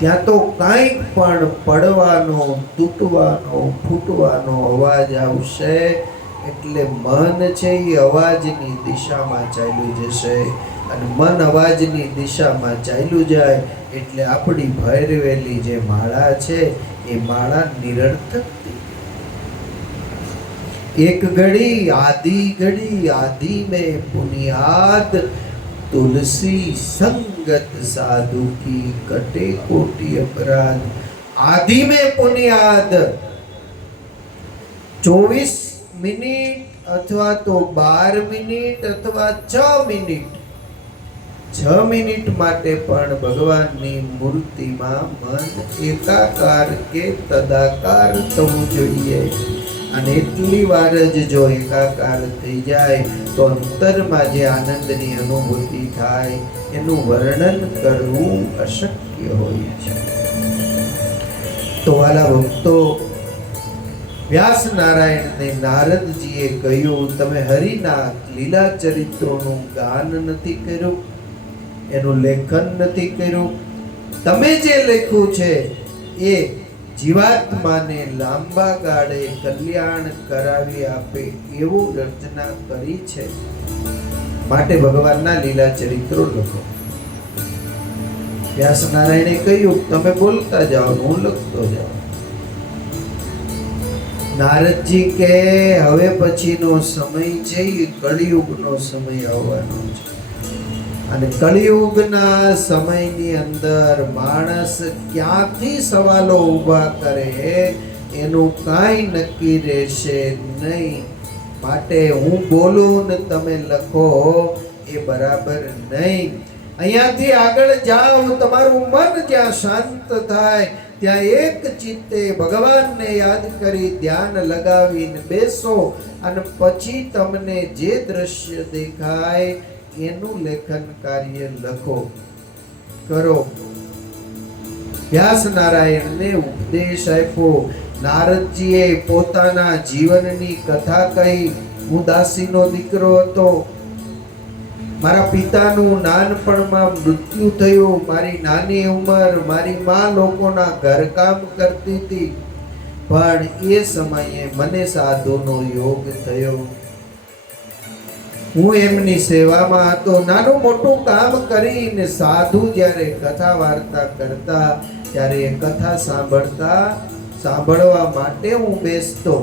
ત્યાં તો કાંઈક પણ પડવાનો, તૂટવાનો, ફૂટવાનો અવાજ આવશે એટલે મન છે એ અવાજની દિશામાં ચાલ્યું જશે અને મન અવાજની દિશામાં ચાલ્યું જાય એટલે આપણી ભૈરવેલી જે માળા છે એ માળા નિરર્થક થઈ. એક ઘડી आदि में पुनियाद, तुलसी संगत साधु की कटे कोटि अपराध. आदि में पुनियाद 24 મિનિટ અથવા તો 12 મિનિટ અથવા 6 મિનિટ, 6 મિનિટ માટે પણ ભગવાનની મૂર્તિમાં મન એકાકાર કે તદાકાર થવું જોઈએ. અને એટલી વાર જ જો એકાકાર થઈ જાય તો અંતરમાં જે આનંદની અનુભૂતિ થાય એનું વર્ણન કરવું અશક્ય હોય છે. તો વાલા ભક્તો, વ્યાસ નારાયણને નારદજીએ કહ્યું, તમે હરિના લીલા ચરિત્રોનું ગાન નથી કર્યું, એનું લેખન નથી કર્યું. તમે જે લખ્યું છે એ જીવાત્માને લાંબા ગાળે કલ્યાણ કરાવી આપે એવું રચના કરી છે, માટે ભગવાનના લીલા ચરિત્રો લખો. વ્યાસ નારાયણે કહ્યું, તમે બોલતા જાઓ, હું લખતો જાઉં. નારદજી કે હવે પછીનો સમય છે એ કળિયુગનો સમય આવવાનો છે અને કળિયુગના સમયની અંદર માણસ ક્યાંથી સવાલો ઊભા કરે એનું કાંઈ નક્કી રહેશે નહીં. માટે હું બોલું ને તમે લખો એ બરાબર નહીં. અહીંયાથી આગળ જાઓ, તમારું મન જ્યાં શાંત થાય ત્યાં એક ચિત્તે ભગવાનને યાદ કરી ધ્યાન લગાવીને બેસો અને પછી તમને જે દ્રશ્ય દેખાય એનું લેખન કાર્ય લખો કરો. વ્યાસ નારાયણને ઉપદેશ આપ્યો. નારદજીએ પોતાના જીવનની કથા કહી. હું દાસીનો દીકરો હતો, મારા પિતાનું નાનપણમાં મૃત્યુ થયું, મારી નાની ઉંમર, મારી માં લોકોના ઘરકામ કરતી હતી, પણ એ સમયે મને સાધુનો યોગ થયો. હું એમની સેવામાં હતો. નાનું મોટું કામ કરીને સાધુ જ્યારે કથા વાર્તા કરતા ત્યારે એ કથા સાંભળવા માટે હું બેસતો.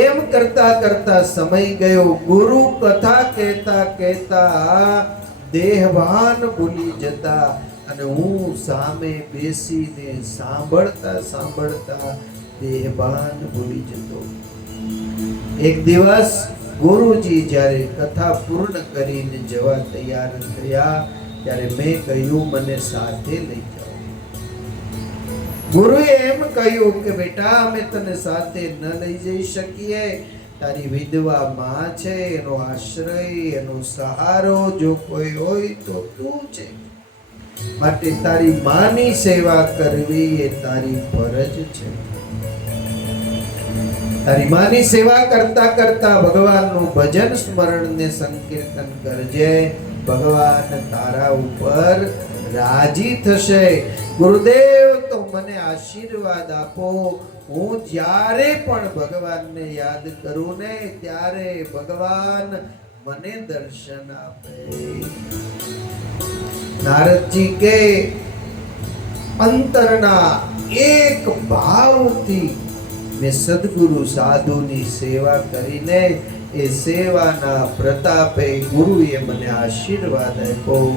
એમ કરતા કરતા સમય ગયો. ગુરુ કથા કહેતા કહેતા દેહભાન ભૂલી જતા અને હું સામે બેસીને સાંભળતા સાંભળતા દેહભાન ભૂલી જતો. એક દિવસ ગુરુજી જ્યારે કથા પૂર્ણ કરીને જવા તૈયાર થયા ત્યારે મેં કહ્યું, મને સાથે લઈ જાઓ. ગુરુએ એમ કહ્યું કે બેટા, અમે તને સાથે ન લઈ જઈ શકીએ. તારી વિધવા માં છે, એનો આશ્રય, એનો સહારો જો કોઈ હોય તો તું છે. માટે તારી માની સેવા કરવી એ તારી ફરજ છે. તારી માની સેવા કરતા કરતા ભગવાનનું ભજન સ્મરણ ને સંકીર્તન કરજે. ભગવાન તારા ઉપર રાજી થશે. ગુરુદેવ, તો મને આશીર્વાદ આપો. હું જ્યારે પણ ભગવાનને યાદ કરું ને ત્યારે ભગવાન મને દર્શન આપે. નારદજી કે અંતરના એક ભાવથી મેં સદગુરુ સાધુની સેવા કરીને એ સેવાના પ્રતાપે ગુરુએ મને આશીર્વાદ આપ્યો.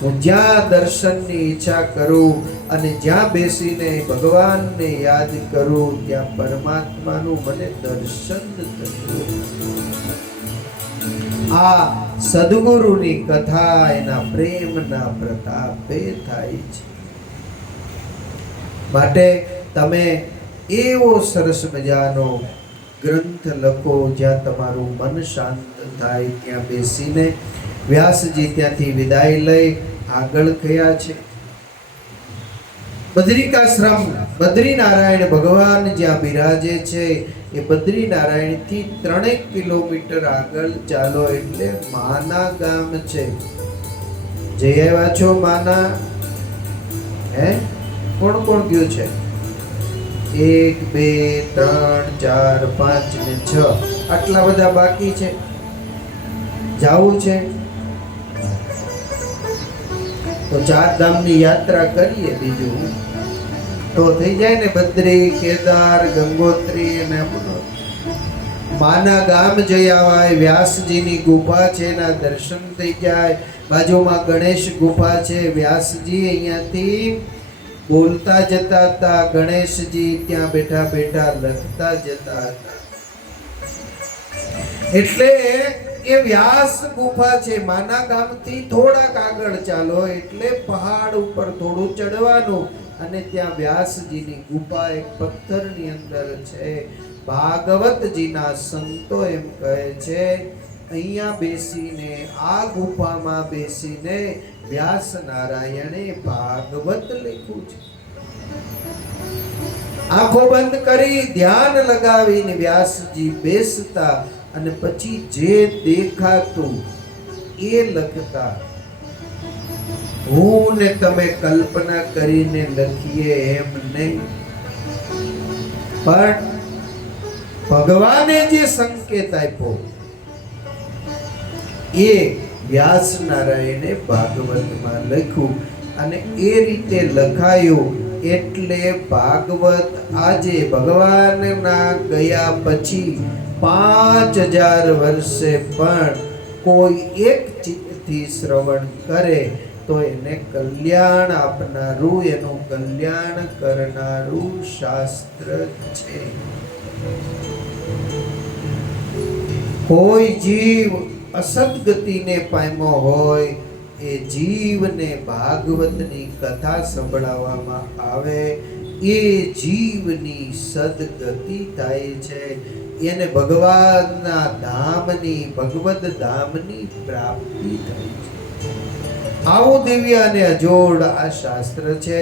હું જ્યાં દર્શનની ઈચ્છા કરું અને જ્યાં બેસીને ભગવાનને યાદ કરું ત્યાં પરમાત્માનું મને દર્શન થતું. આ સદગુરુની કથા એના પ્રેમના પ્રતાપે થાય છે. માટે તમે એવો સરસ મજાનો ગ્રંથ લખો જ્યાં તમારું મન શાંત થાય. ત્યાં બેસીને વ્યાસજી ત્યાંથી વિદાય લઈ આગળ ગયા છે. બદ્રિકાશ્રમ, બદ્રીનારાયણ ભગવાન જ્યાં બિરાજે છે એ બદ્રીનારાયણ થી 3 કિલોમીટર આગળ ચાલો એટલે માના ગામ છે. જઈ આવ્યા છો માના? હે, કોણ કોણ ગયું છે? 1 2 3 4 5 ને 6, આટલા બધા બાકી છે. જાવું છે તો 4 ધામની યાત્રા કરીએ. બીજું તો થઈ જાય ને, બદ્રી, કેદાર, ગંગોત્રી અને માના ગામ જઈ આવાય. વ્યાસજીની ગુફા છે, એના દર્શન થઈ જાય. બાજુમાં ગણેશ ગુફા છે. વ્યાસજી અહીંયાથી બોલતા જતા હતા, ગણેશજી ત્યાં બેઠા બેઠા લખતા જતા હતા. એટલે એ વ્યાસ ગુફા છે. માના ગામથી થોડાક આગળ ચાલો એટલે પહાડ ઉપર થોડું ચડવાનું અને ત્યાં વ્યાસજીની ગુફા એક પથ્થરની અંદર છે. ભાગવતજીના સંતો એમ કહે છે, અહીંયા બેસીને, આ ગુફામાં બેસીને વ્યાસ નારાયણે ભાગવત લખ્યું છે. આંખો બંધ કરી ધ્યાન લગાવીને વ્યાસજી બેસતા અને પછી જે દેખાતું એ લખતા. હું ને તમે કલ્પના કરીને લખીએ એમ નહીં, પણ ભગવાને જે સંકેત આપ્યો એ વ્યાસ નારાયણે ભાગવતમાં લખ્યું અને એ રીતે લખાયું. એટલે ભાગવત આજે ભગવાનના ગયા પછી 5000 વર્ષે પણ કોઈ એક ચિત્તથી શ્રવણ કરે તો એને કલ્યાણ આપનારું, એનું કલ્યાણ કરનારું શાસ્ત્ર છે. કોઈ જીવ અસદગતિને પામ્યો હોય એ જીવને ભાગવતની કથા સંભળાવવામાં આવે એ જીવની સદગતિ થાય છે, એને ભગવાનના ધામની ભગવદ ધામની પ્રાપ્તિ થાય છે. આવું દિવ્ય અને અજોડ આ શાસ્ત્ર છે.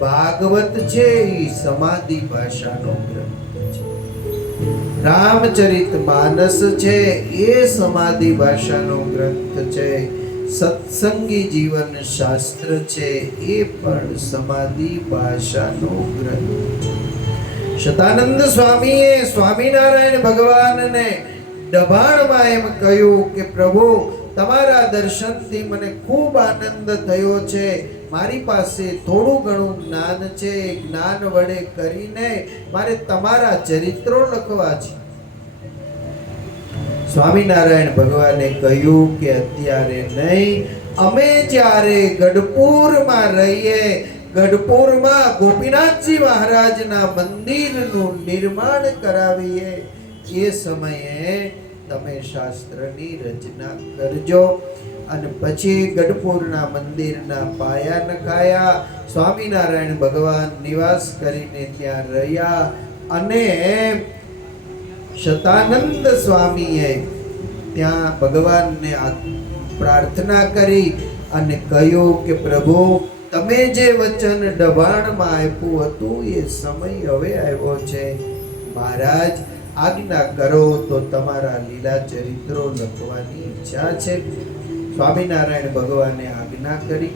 ભાગવત છે એ સમાધિ ભાષાનો ગ્રંથ છે. રામચરિત માનસ છે એ સમાધિ ભાષાનો ગ્રંથ છે. સત્સંગી જીવન શાસ્ત્ર છે એ પણ સમાધિ ભાષાનો ગ્રંથ. શતાનંદ સ્વામીએ સ્વામિનારાયણ ભગવાનને દબાણમાં એમ કહ્યું કે પ્રભુ, તમારા દર્શનથી મને ખૂબ આનંદ થયો છે. મારી પાસે થોડું ઘણું જ્ઞાન છે. જ્ઞાન વડે કરીને મારે તમારા ચરિત્રો લખવા છે. સ્વામિનારાયણ ભગવાને કહ્યું કે અત્યારે નહીં, અમે જ્યારે ગઢપુરમાં રહીએ, ગઢપુરમાં ગોપીનાથજી મહારાજના મંદિરનું નિર્માણ કરાવીએ, એ સમયે તમે શાસ્ત્રની રચના કરજો. અને પછી ગઢપુરના મંદિરના પાયા નખાયા. સ્વામિનારાયણ ભગવાન નિવાસ કરીને ત્યાં રહ્યા અને શતાનંદ સ્વામીએ ત્યાં ભગવાનને પ્રાર્થના કરી અને કહ્યું કે પ્રભુ, તમે જે વચન દબાણમાં આપ્યું હતું એ સમય હવે આવ્યો છે. મહારાજ, આજ્ઞા કરો તો તમારા લીલા ચરિત્રો લખવાની ઈચ્છા છે. સ્વામિનારાયણ ભગવાને આજ્ઞા કરી.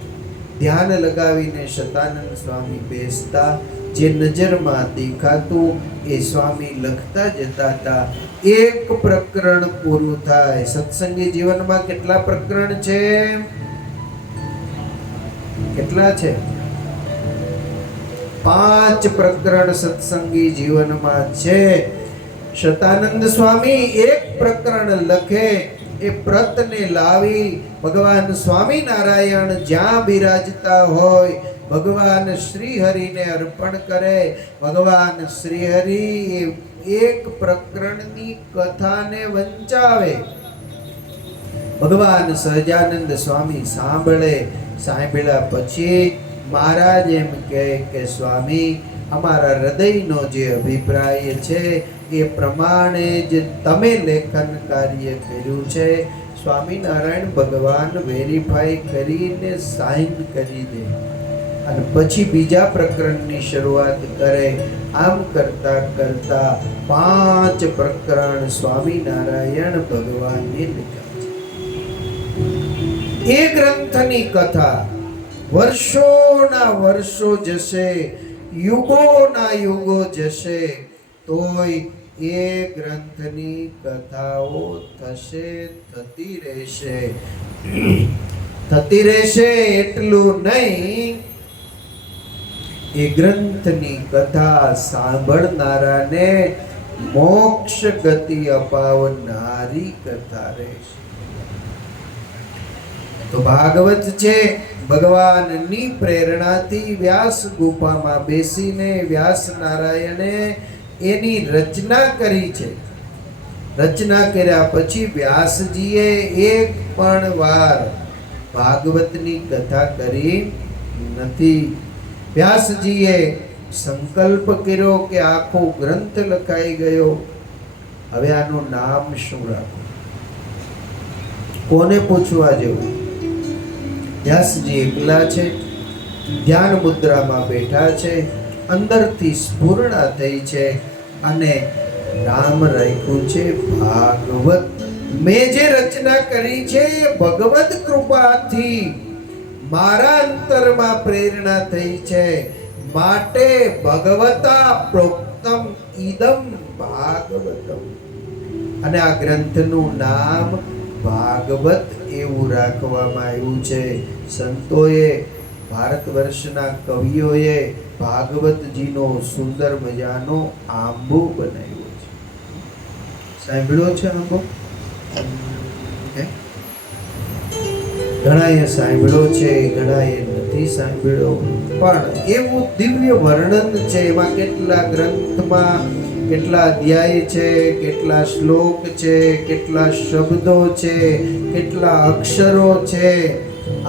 ધ્યાન લગાવીને શતાનંદ સ્વામી બેસતા. જે નજરમાં દેખાતું એ સ્વામી લખતા જતા હતા. એક પ્રકરણ પૂરું થાય. સત્સંગી જીવનમાં કેટલા પ્રકરણ છે? કેટલા છે? 5 પ્રકરણ સત્સંગી જીવનમાં છે. શતાનંદ સ્વામી એક પ્રકરણ લખે, એ પ્રતને લાવી ભગવાન સ્વામિનારાયણ જ્યાં બિરાજતા હોય ભગવાન શ્રી હરિને અર્પણ કરે. ભગવાન શ્રી હરિ એક પ્રકરણની કથાને વંચાવે. ભગવાન સહજાનંદ સ્વામી સાંભળે. સાંભળ્યા પછી મહારાજ એમ કહે કે સ્વામી, અમારા હૃદયનો જે અભિપ્રાય છે એ પ્રમાણે જ તમે લેખન કાર્ય કર્યું છે. સ્વામિનારાયણ ભગવાન વેરીફાઈ કરીને સાઇન કરી દે અને પછી બીજા પ્રકરણની શરૂઆત કરે. આમ કરતા કરતા 5 પ્રકરણ સ્વામિનારાયણ ભગવાનને લખ્યા છે. એ ગ્રંથની કથા વર્ષોના વર્ષો જશે, યુગોના યુગો જશે, તોય એ ગ્રંથની કથાઓ થતી રહેશે. એટલું નહીં, એ ગ્રંથની કથા સાંભળનારાને મોક્ષ ગતિ અપાવનારી કથા રહેશે. તો ભાગવત છે, ભગવાનની પ્રેરણાથી વ્યાસ ગુફામાં બેસીને વ્યાસ નારાયણે એની રચના કરી છે. રચના કર્યા પછી વ્યાસજીએ એક પણ વાર ભાગવતની કથા કરી નથી. વ્યાસજીએ સંકલ્પ કર્યો કે આખો ગ્રંથ લખાઈ ગયો, હવે આનું નામ શું રાખવું? કોને પૂછવા જેવું? વ્યાસજી એકલા છે, ધ્યાન મુદ્રામાં બેઠા છે, અંદરથી સ્ફૂર્ણા થઈ છે અને નામ રાખ્યું છે ભાગવત. મેં જે રચના કરી છે એ ભગવત કૃપાથી મારા અંતરમાં પ્રેરણા થઈ છે, માટે ભગવતા પ્રોક્તમ ઇદમ ભાગવતમ. અને આ ગ્રંથનું નામ ભાગવત એવું રાખવામાં આવ્યું છે. સંતોએ, ભારત વર્ષના કવિઓએ ભાગવતજીનો સુંદર મજાનો આંબો બનાવ્યો છે. સાંભળ્યો છે આંબો? ઘણાએ સાંભળ્યો છે, ઘણાએ નથી સાંભળ્યો, પણ એવું દિવ્ય વર્ણન છે. એમાં કેટલા ગ્રંથમાં કેટલા અધ્યાય છે, કેટલા શ્લોક છે, કેટલા શબ્દો છે, કેટલા અક્ષરો છે,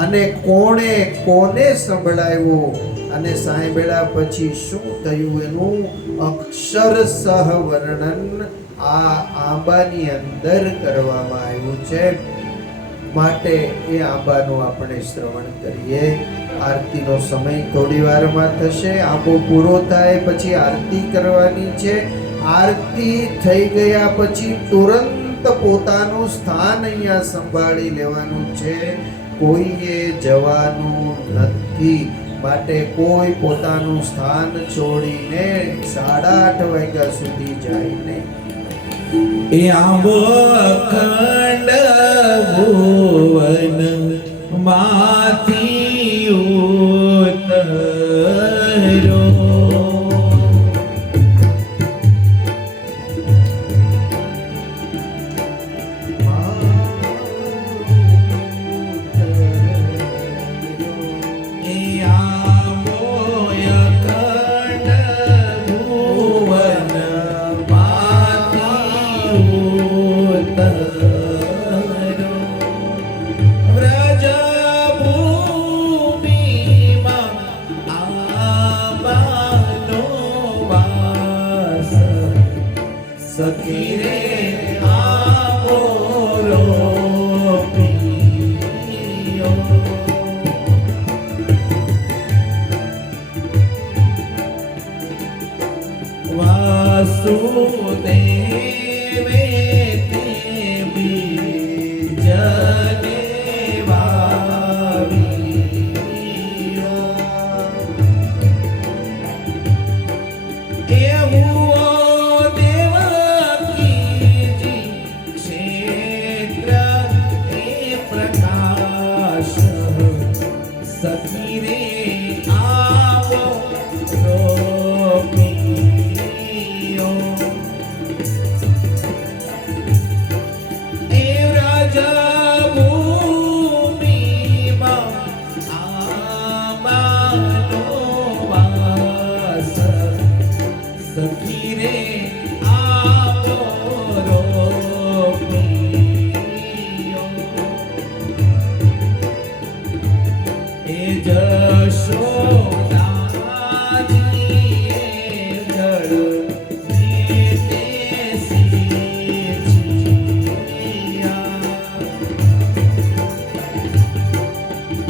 અને કોણે કોને સંભળાવ્યો અને સાંભળ્યા પછી શું થયું એનું અક્ષરશઃ વર્ણન આ આંબાની અંદર કરવામાં આવ્યું છે. માટે એ આંબાનું આપણે શ્રવણ કરીએ. આરતીનો સમય થોડી વારમાં થશે. આંબો પૂરો થાય પછી આરતી કરવાની છે. આરતી થઈ ગયા પછી તુરંત પોતાનું સ્થાન અહીંયા સંભાળી લેવાનું છે. કોઈએ જવાનું નથી. માટે કોઈ પોતાનું સ્થાન છોડીને 8:30 વાગ્યા સુધી જાય નહીં. એ આંબો અખંડ ભુવન માંથી ઉતર્યો. એ આંબો અખંડ ભુવન સખી રે આવો રોપિયો. વાસુદેવે તે બીજને વાવ્યો. એવું સખી રે આવો રોપિયો. એ રાજા ભૂમિમાં આંબાનો વાસ. સખી રે આવો રોપિયો. એ જશોદાજીએ જળ લીધે સીંચ્યા.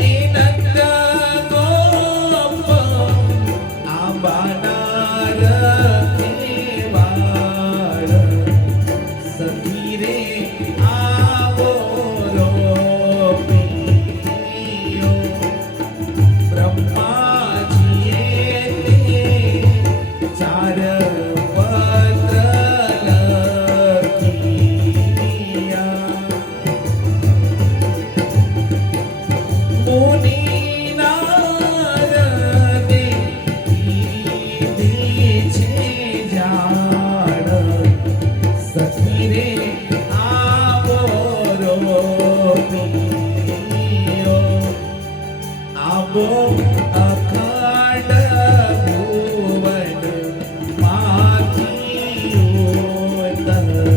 એ નંદ ગોપ આંબાના રખેવાળ. સખી રે આવો રોપિયો. બ્રહ્માજીએ તે 4 પત્ર લખ્યા. મુનિ નારદે કીધી છે જાણ. સખી રે આવો રોપિયો. આંબો અખંડ ભુવન માંથી ઉતર્યો.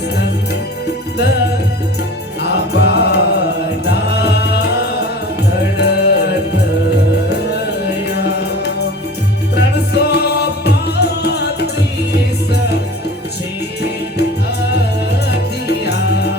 સંત આબાના ધડધયા 335 છે અધ્યાય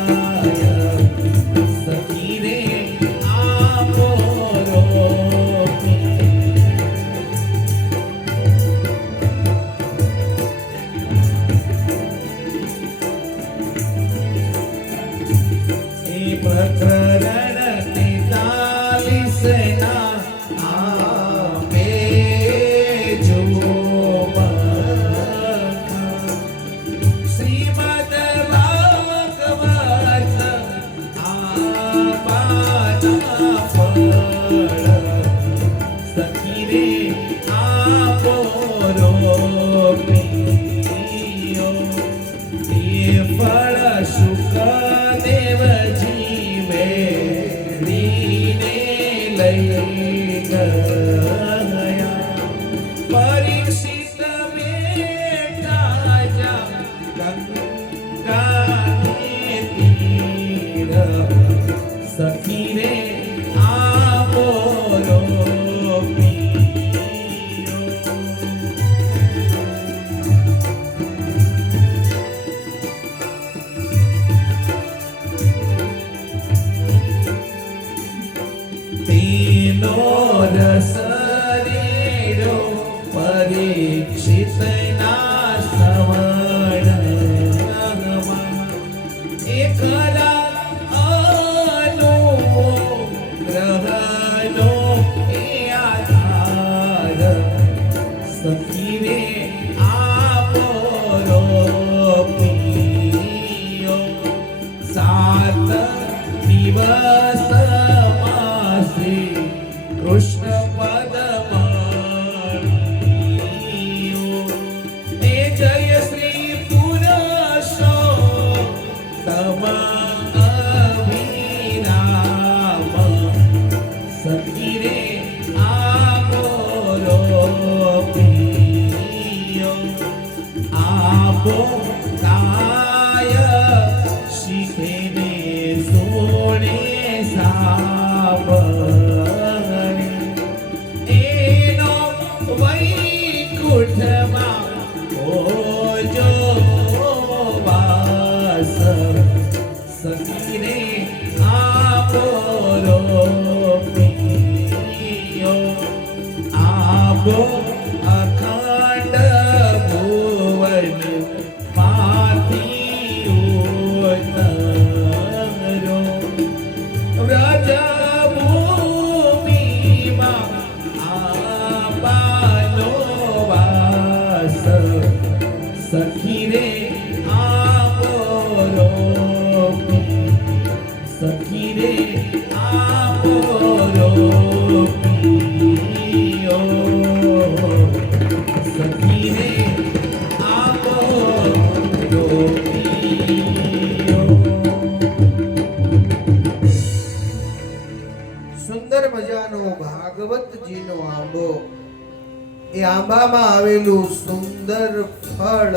આંબામાં આવેલું સુંદર ફળ,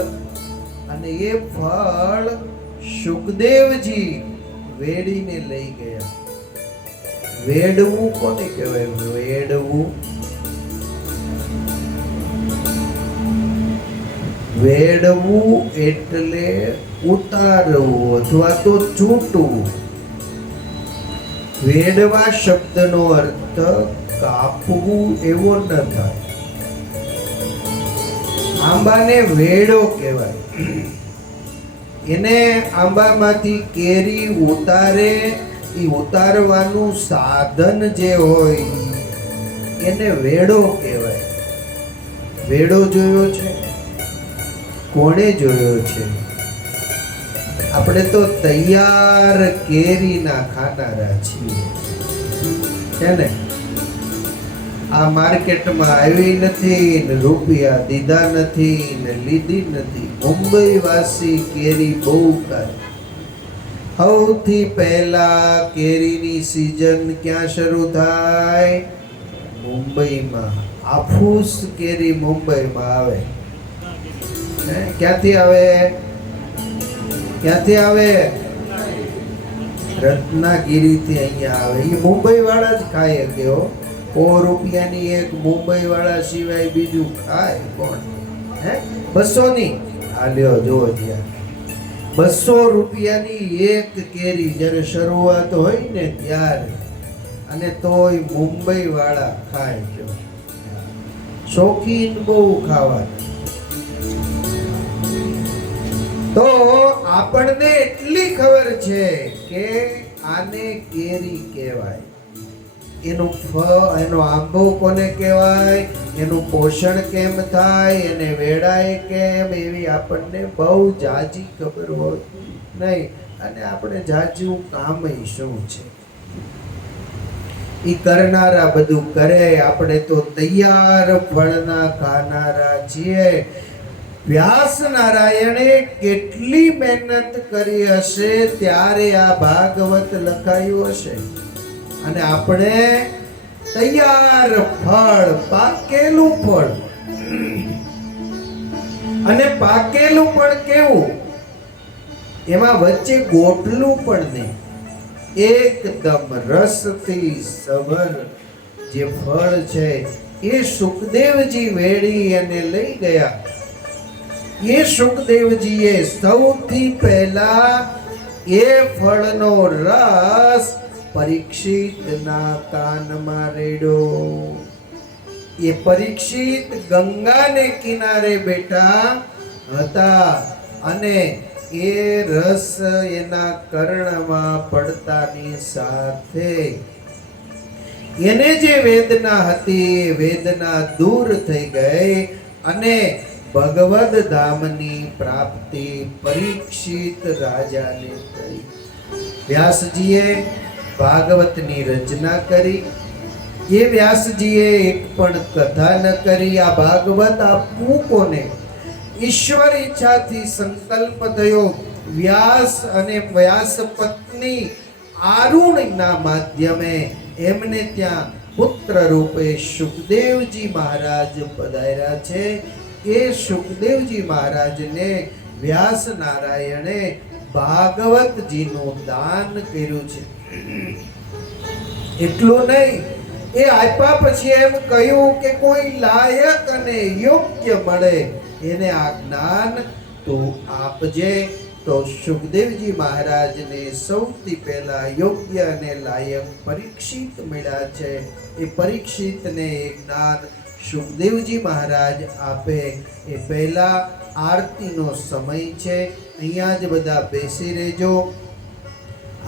અને એ ફળ સુખદેવજી વેડીને લઈ ગયા. વેડવું કોને કહેવાય? વેડવું, વેડવું એટલે ઉતારવું અથવા તો ચૂંટવું. વેડવા શબ્દનો અર્થ કાપવું એવો ન થાય. આંબાને વેડો કહેવાય. એને આંબામાંથી કેરી ઉતારે, એ ઉતારવાનું સાધન જે હોય એને વેડો કહેવાય. વેડો જોયો છે? કોણે જોયો છે? આપણે તો તૈયાર કેરીના ખાનારા છીએ, છે ને? આ માર્કેટમાં આવી નથી ને રૂપિયા દીધા નથી ને લીધી નથી. મુંબઈ વાસી કેરી બહુ ખાય. સૌથી પહેલા કેરીની સીઝન ક્યાં શરૂ થાય? મુંબઈમાં. આફૂસ કેરી મુંબઈમાં આવે. ક્યાંથી આવે? ક્યાંથી આવે? રત્નાગીરીથી અહીંયા આવે. એ મુંબઈ વાળા જ ખાય ગયો. 100 રૂપિયાની એક મુંબઈ વાળા સિવાય બીજું ખાય કોણ? 200 ની આ લ્યો જો જ્યાં 200 રૂપિયાની એક કેરી જ્યારે શરૂઆત હોય ને ત્યારે, અને તોય મુંબઈ વાળા ખાય જો. શોખીન બહુ ખાવાના. તો આપણને એટલી ખબર છે કે આને કેરી કહેવાય. એનું ફળ, એનો આંબો કોને કહેવાય, એનું પોષણ કેમ થાય, એને વેડાય કેમ, એવી આપણને બહુ જાજી ખબર હોય નહીં. અને આપણે જાજુ કામ શું છે એ કરનારા બધું કરે. આપણે તો તૈયાર ફળના ખાનારા છીએ. વ્યાસ નારાયણે કેટલી મહેનત કરી હશે ત્યારે આ ભાગવત લખાયું હશે. અને આપણે તૈયાર ફળ, પાકેલું ફળ. અને પાકેલું પણ કેવું? એમાં વચ્ચે ગોટલું પણ નહીં. એકદમ રસથી સભર જે ફળ છે એ સુખદેવજી વેડી અને લઈ ગયા. એ સુખદેવજીએ સૌથી પહેલા એ ફળનો રસ પરીક્ષિતના કાનમાં રેડ્યો. એ પરીક્ષિત ગંગાને કિનારે બેઠા હતા અને એ રસ એના કર્ણમાં પડતાની સાથે એને જે વેદના હતી એ વેદના દૂર થઈ ગઈ અને ભગવદ ધામની પ્રાપ્તિ પરીક્ષિત રાજાને થઈ. વ્યાસજીએ ભાગવતની રચના કરી. એ વ્યાસજીએ એક પણ કથા ન કરી. આ ભાગવત આપવું કોને? ઈશ્વર ઈચ્છાથી સંકલ્પ થયો. વ્યાસ અને વ્યાસ પત્ની આરુણના માધ્યમે એમને ત્યાં પુત્ર રૂપે સુખદેવજી મહારાજ પધાર્યા છે. એ સુખદેવજી મહારાજને વ્યાસ નારાયણે ભાગવતજીનું દાન કર્યું છે. એટલું નહીં, એ આપ્યા પછી એમ કહ્યું કે કોઈ લાયક અને યોગ્ય મળે એને આ જ્ઞાન તું આપજે. તો સુખદેવજી મહારાજને સૌથી પહેલા યોગ્ય અને લાયક પરીક્ષિત મળ્યા છે. એ પરીક્ષિતને એ જ્ઞાન સુખદેવજી મહારાજ આપે એ પહેલા આરતીનો સમય છે. અહીંયા જ બધા બેસી રહેજો.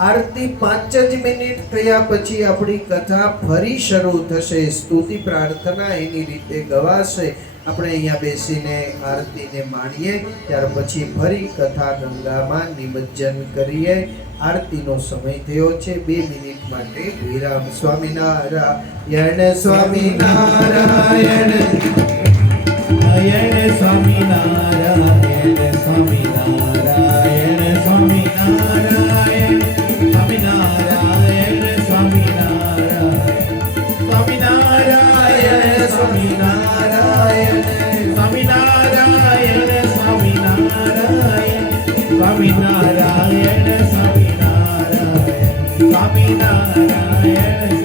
આરતી 5 જ મિનિટ થયા પછી આપણી કથા ફરી શરૂ થશે. સ્તુતિ પ્રાર્થના એની રીતે ગવાશે. આપણે અહીંયા બેસીને આરતીને માણીએ, ત્યાર પછી ફરી કથા ગંગામાં નિમજ્જન કરીએ. આરતીનો સમય થયો છે. 2 મિનિટ માટે વિરામ. સ્વામિનારાયણ સ્વામિનારાયણ સ્વામિનારાયણ સ્વામિનારાયણ સ્વામિનારાયણ સ્વામિનારાયણ સ્વામિનારાયણ સ્વામિનારાયણ સ્વામિનારાયણ સ્વામિનારાયણ સ્વામિનારાયણ સ્વામિનારાયણ સ્વામિનારાયણ